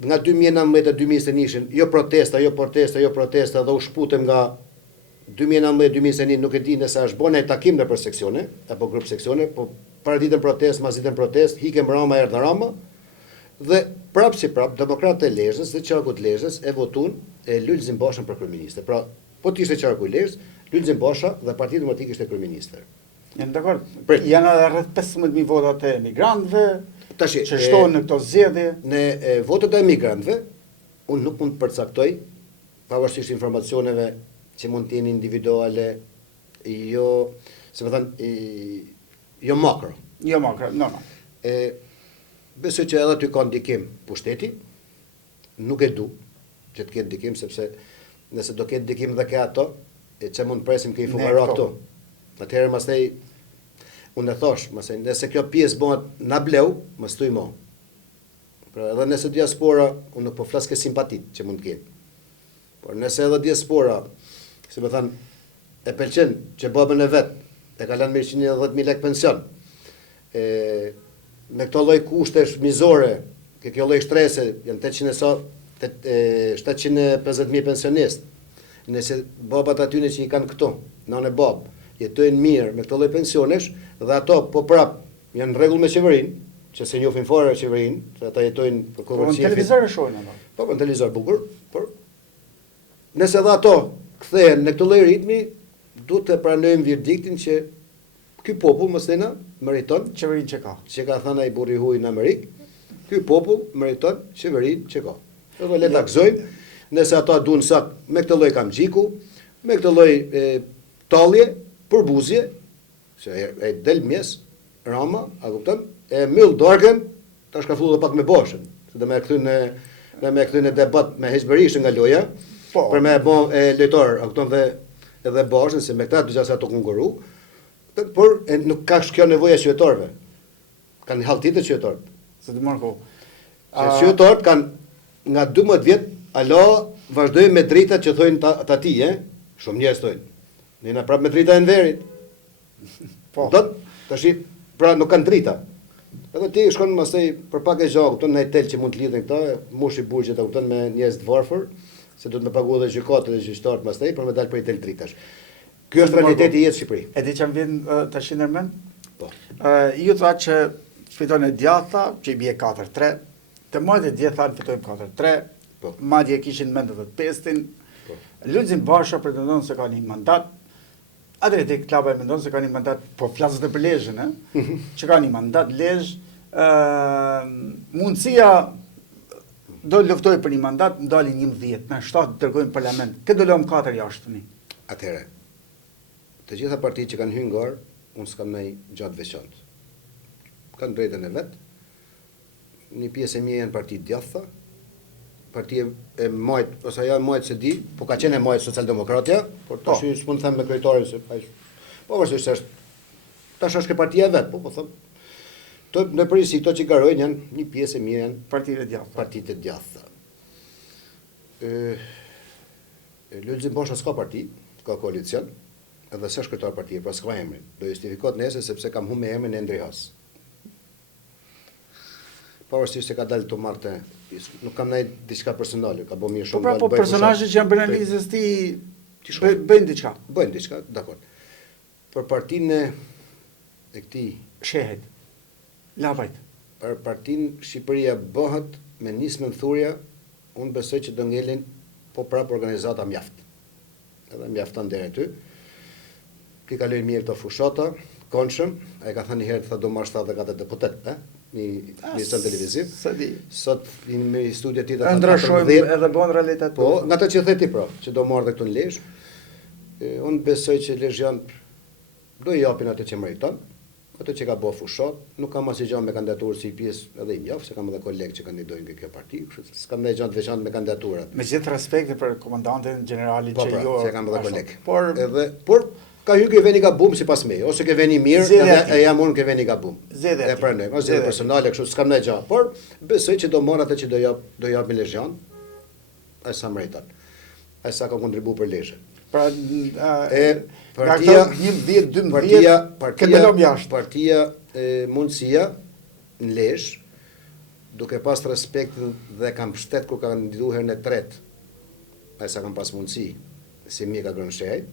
Nga 2019-2021, jo protesta, dhe u shputëm nga 2019-2021, nuk e di nëse është bën ai takim në për seksione, apo grup seksione, po para ditën protest, mas ditën protest, hikem Rama, erdha Rama, dhe prap, demokratët e Lezhës dhe qarku të Lezhës e votun Lulzim Bashën për kryeministër. Pra, po t'ishte qarku i Lezhës, Lulzim Basha dhe Partia Demokratike ishte kryeministër. Janë dakord. Janë edhe rreth 15.000 votat e emigrantëve, Tashi, që shtohen në këto zgjedhje. Në votat e emigrantëve, unë nuk mund të përcaktoj, pavarësisht informacioneve që mund të jenë individuale, jo, se më thënë, jo makro. Jo makro, normal. Besoj që edhe ty ka ndikim pushteti, nuk e du që të ketë ndikim, sepse nëse do ketë ndikim dhe ke ato, që mund presim ke i fukara këto. Atëherë mastaj, unë e thosh, nëse kjo pjesë bëhet na bleu, mos thuj mo. Pra edhe nëse diaspora, unë nuk po flas ke simpatit që mund të ketë. Por nëse edhe diaspora, si më thënë, e pëlqen që babën e vet e ka lënë 110.000 lekë pension, me këto lloj kushtesh mizore, kjo lloj shtrese, janë 750.000 pensionistë. Nëse babat aty që i kanë këto, nanë e babë, jetojnë mirë me këto lloj pensionesh, dhe ato po prap janë në rregull me qeverinë, që se njohin fare qeverinë, se ata jetojnë për Po në televizor e shohin ato. Po në televizor bukur, por nëse edhe ato kthehen në këtë lloj ritmi, duhet të pranojmë verdiktin që ky popull mosena meriton Qeverinë që ka. që ka thënë ai burri huaj në Amerikë, ky popull meriton qeverinë që ka. Edhe le ta gëzojmë, nëse ata duan sot me këtë lloj kamxhiku, me këtë lloj tallje, përbuzje, që e del mes Rama, a kupton? E myll dorën, tash ka filluar pak me Bashën, se do më kthyn në debat me Hezberishën nga loja, Po. për me bë lojtar, a kupton, dhe edhe Bashën se me këta dy sa ato konkurru, por nuk ka kjo nevoja qytetarëve. Kanë hall tjetër qytetarët. Se të marrë kohë. Qytetarët kanë nga 12 vjet, alo vazhdojnë me dritat që thojnë ta ti, shumë njerëz thojnë. Ne na prap me drita e Enverit. Po. Tash pra nuk kanë drita. Edhe ti shkon pastaj për pak e gjaku, kupton, në hotel që mund të lidhen këta, mushi burgjet, kupton, me njerëz të varfër, se do të më paguajë edhe gjykatë dhe gjyqtarët pastaj për me dalë për hotel dritash. Ky është realiteti i jetës në Shqipëri. E di që më vjen tash ndërmend? Po. Ju thua që fiton e djatha, që i bie 4-3, të majtë e djetha në fitojmë 4-3, Po. madje kishin mend edhe 5-in, Po. Lulzim Basha pretendon se ka një mandat, Adriatic Club e mendon se ka një mandat, po flasët e për Lezhën, që ka një mandat Lezhë, mundësia do luftoj për një mandat, ndalin 11, në 7 të dërgojnë parlament, këtë do lëm 4 jashtë të një. Atëherë, të gjitha partitë që kanë hyrë garë, unë s'kam ndaj gjatë veçantë. Kanë drejtën e vet. Një pjesë e mia janë partitë djatha, partia e majt, ose ajo majt se di, po ka qenë e majt socialdemokratja, por tash s'mund të them me kryetarin se ai. Po vërtetë është tash është ke partia e vet, po them. To në përgjithësi këto që garojnë janë një pjesë e mia janë Partitë e djatha. partitë e djatha. Lulzim Basha s'ka parti, ka koalicion, edhe s'është kryetar partie, pra s'ka emrin. Do justifikohet nesër sepse kam humbë emrin e Ndrihas. Pavarësisht se ka dalë të marrë, nuk kam ndaj diçka personale, ka bërë mirë Po shumë. pra, po personazhet që janë bërë analizës ti bëjnë diçka. Bëjnë diçka, dakor. Për partinë e këtij, Shehet. Lavajt. për partinë Shqipëria bëhet me nismën thurja, unë besoj që do ngelin po prap organizata mjaft. Edhe mjafton deri aty. Ti kalojnë mirë këto fushata, konshëm, ai ka thënë një herë do marr 74 deputet, një emision televiziv. Se di. Sot në studio tjetër E ndryshojmë edhe bën realitet. Po, nga të që the ti pra, që do marrë dhe këtu në Lezhë, unë besoj që lezhjanë do i japin atë që meriton, ato që ka bë fushat, nuk kam asnjë gjë me kandidaturë si pjesë edhe i njoh, se kam edhe kolegë që kandidojnë në kjo parti, kështu se s'kam ndonjë gjë të veçantë me kandidaturat. Me gjithë respekti për komandantin generalin Po, që jo... se kam edhe kolegë. Por Por ka hyrë ke veni gabum sipas meje, ose ke veni mirë, Zgjedhja edhe e jam unë ke veni gabum. Zgjedhja E pranoj, ose zgjedhje personale kështu s'kam ndonjë gjë. Por besoj që do marr atë që do jap me Lezhjan, ai sa meriton. Ai sa ka kontribuar për Lezhë. pra Partia 10-12 këndëlom jashtë. Partia mundësia në Lezhë, duke pas respektin dhe kam shtet kur ka kandiduar herën e tretë, ai sa kam pas mundësi, si Mika Grënshej,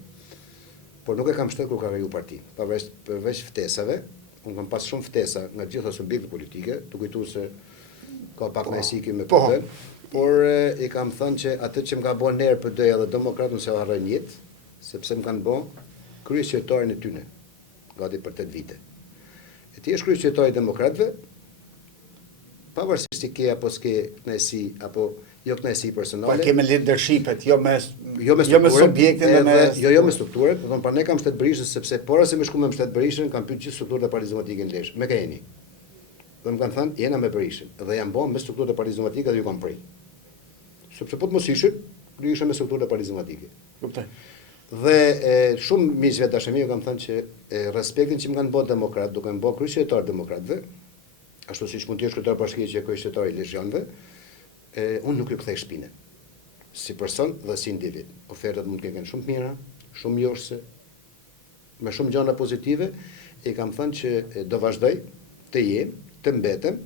por nuk e kam shtet kur ka kriju parti. Përveç ftesave, unë kam pas shumë ftesa nga gjitha subjektet politike, të kujtuar se ka pak nëjësi me PD, por i kam thënë që atë që më ka bën nerë PD edhe demokratën se harroj jetë, sepse më kanë bën kryeqytetarin e tyne, gati për 8 vite. E ti është kryeqytetari i demokratëve, pavarësisht se ke apo s'ke kënaqësi apo jo kënaqësi personale. Po kemi leadershipet, jo me subjektin dhe me jo me strukturën, do të thonë pra ne kam Shtet Berishën sepse para se më shku me Shtet Berishën kam pyet gjithë strukturët e Partisë Demokratike në Lezhë. Me keni. Dhe më kanë thënë jena me Berishën dhe jam bën me strukturët e Partisë Demokratike dhe ju kam prej. Sepse po të mos ishin, ju isha me strukturët e Partisë Demokratike. Kuptoj. Dhe shumë miqve dashëmi ju kam thënë që respektin që më kanë bërë demokrat, duke më bërë kryeqytetar demokratëve, ashtu siç mund të jesh kryetar bashkie që kryeqytetari i Lezhjanëve, unë nuk ju kthej shpinën. Si person dhe si individ. Ofertat mund të kenë shumë të mira, shumë jorse, me shumë gjëra pozitive, e kam thënë që do vazhdoj të jem, të mbetem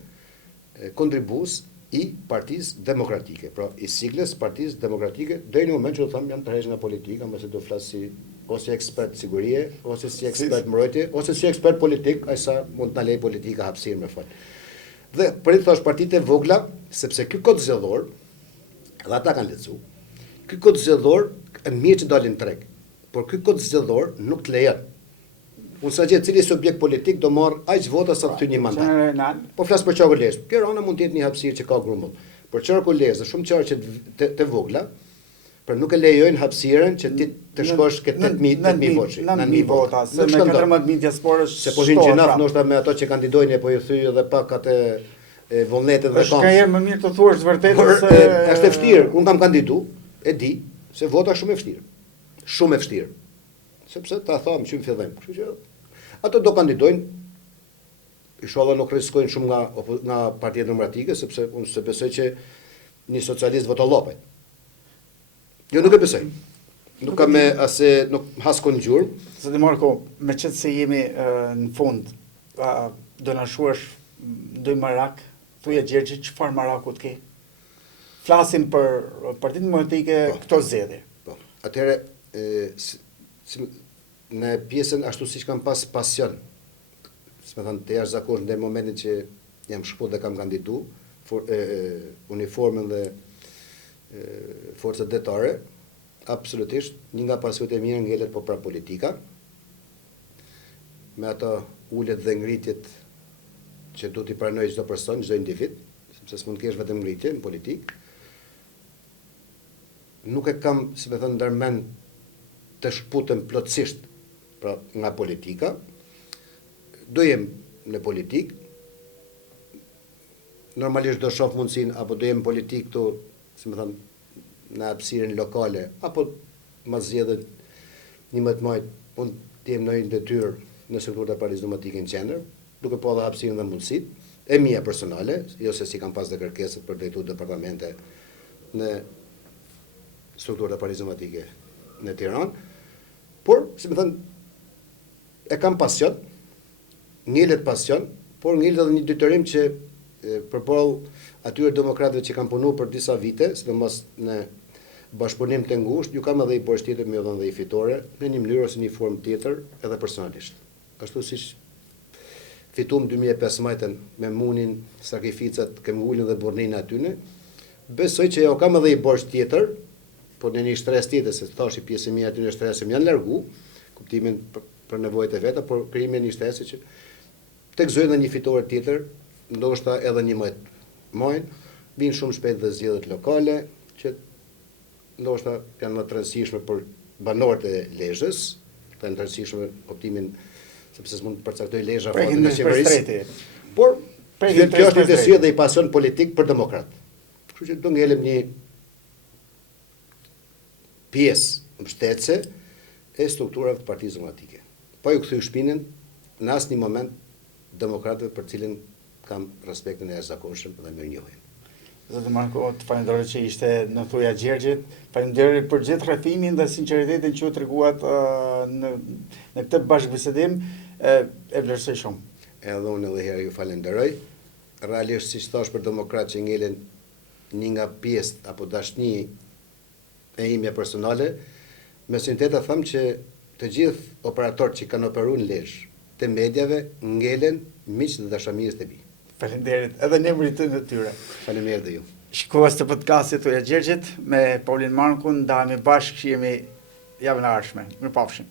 kontribues i Partisë Demokratike, pra i siglës Partisë Demokratike, deri në moment që do them jam tërheq nga politika, mbase do flas si ose ekspert sigurie, ose si ekspert mbrojtje, ose si ekspert politik, ai sa mund të na lej politika hapësirë me fal. Dhe për të thash partitë e vogla, sepse ky kod zgjedhor, dhe ata kanë lexuar, ky kod zgjedhor është mirë që dalin treg, por ky kod zgjedhor nuk të lejon. Unë sa gjë cili subjekt politik do marr aq vota sa të një mandat. Po flas për Qarku Lezhë. Kjo rana mund të jetë një hapësirë që ka grumbull. Por Qarku Lezhë, shumë qarë që të vogla, për nuk e lejojnë hapësirën që ti të shkosh këtë 8.000 voçi, 9.000 vota, se me 14.000 diasporës se po hinë gjinaf ndoshta me ato që kandidojnë po ju thyj edhe pak atë vullnetet dhe kam. Është herë më mirë të thuash vërtet se është e vështirë. Unë kam kandidu, e di se vota shumë e vështirë. Shumë e vështirë. Sepse ta tham që në fillim, kështu që ato do kandidojnë, inshallah nuk rrezikojnë shumë nga Partia Demokratike, sepse unë se besoj që një socialist voton llopet. Jo nuk e besoj. Nuk kam nuk haskon gjurmë. Zoti Marko, me qëtë se jemi në fund, do na shuash ndoj marak, thuja Gjergji, çfarë maraku të ke? Flasim për Partinë Demokratike këto zgjedhje. Po. Atëherë në pjesën ashtu siç kam pas pasion, si më thënë të jashtëzakonshëm në momentin që jam shkuar dhe kam kandidu, uniformën dhe forcat detare, absolutisht një nga pasionet e mira ngelet po pra politika, me ato ullet dhe ngritjet që du t'i pranoj çdo person, çdo individ, sepse s'mund të kesh vetëm ngritje në politikë. Nuk e kam, si më thënë, ndërmend të shkputem plotësisht pra nga politika. Do jem në politikë, normalisht do shoh mundësinë apo do jem në politikë këtu, si më thënë, në hapësirën lokale, apo ma zgjedhet 11 majt, unë të jem në një detyrë në strukturën e Partisë Demokratike në qendër, duke po edhe hapësirën dhe mundësitë e mia personale, jo se si kam pas dhe kërkesat për drejtuar departamente në strukturën e Partisë Demokratike në Tiranë, por, si më thënë, e kam pasion, ngelet pasion, por ngelet edhe një detyrim që përballë atyre demokratëve që kanë punuar për disa vite, sidomos në bashkëpunim të ngushtë, ju kam edhe i borxh tjetër me dhënë dhe i fitore, në një mënyrë ose një formë tjetër, edhe personalisht. Ashtu siç fitum 2015 me munin, sakrificat, këmgullin dhe burnin atyne, besoj që jo kam edhe i borxh tjetër, por në një shtres tjetër, se thash i pjesë mia aty në shtres më janë largu, kuptimin për nevojat e veta, por krijimi i një shtresi që tek zojë një fitore tjetër, ndoshta edhe 11 majin, vinë shumë shpejt dhe zgjedhjet lokale, që ndoshta janë më të rëndësishme për banorët e Lezhës, të rëndësishme kuptimin sepse s'mund të përcaktoj lezha Prekin fondin e për qeverisë. streti. Por Prekin kjo është për një streti. dëshirë dhe i pasion politik për demokrat. Kështu që do ngelem një pjesë mbështetëse e strukturave të Partisë Demokratike. Po ju kthy shpinën në asnjë moment demokratëve për cilin kam respektin e jashtëzakonshëm dhe mirënjohjen. Zotë Marko, të falenderoj që ishte në Thuja Gjergjit, falenderoj për gjithë rrethimin dhe sinqeritetin që u treguat në këtë bashkëbisedim, e vlerësoj shumë. Edhe unë edhe herë ju falenderoj. Realisht, siç thash për demokrat që ngelen një nga pjesë apo dashni e imja personale, me sinqeritet them që të gjithë operatorët që kanë operuar në Lezhë të medjave ngelen miq dhe dashamirës të mi. Falenderit edhe në emrin të tyre. Faleminderit dhe ju. Shikues të podcastit Thuja Gjergjit me Paulin Markun, ndahemi bashkë që jemi javën e ardhshme. Mirupafshim.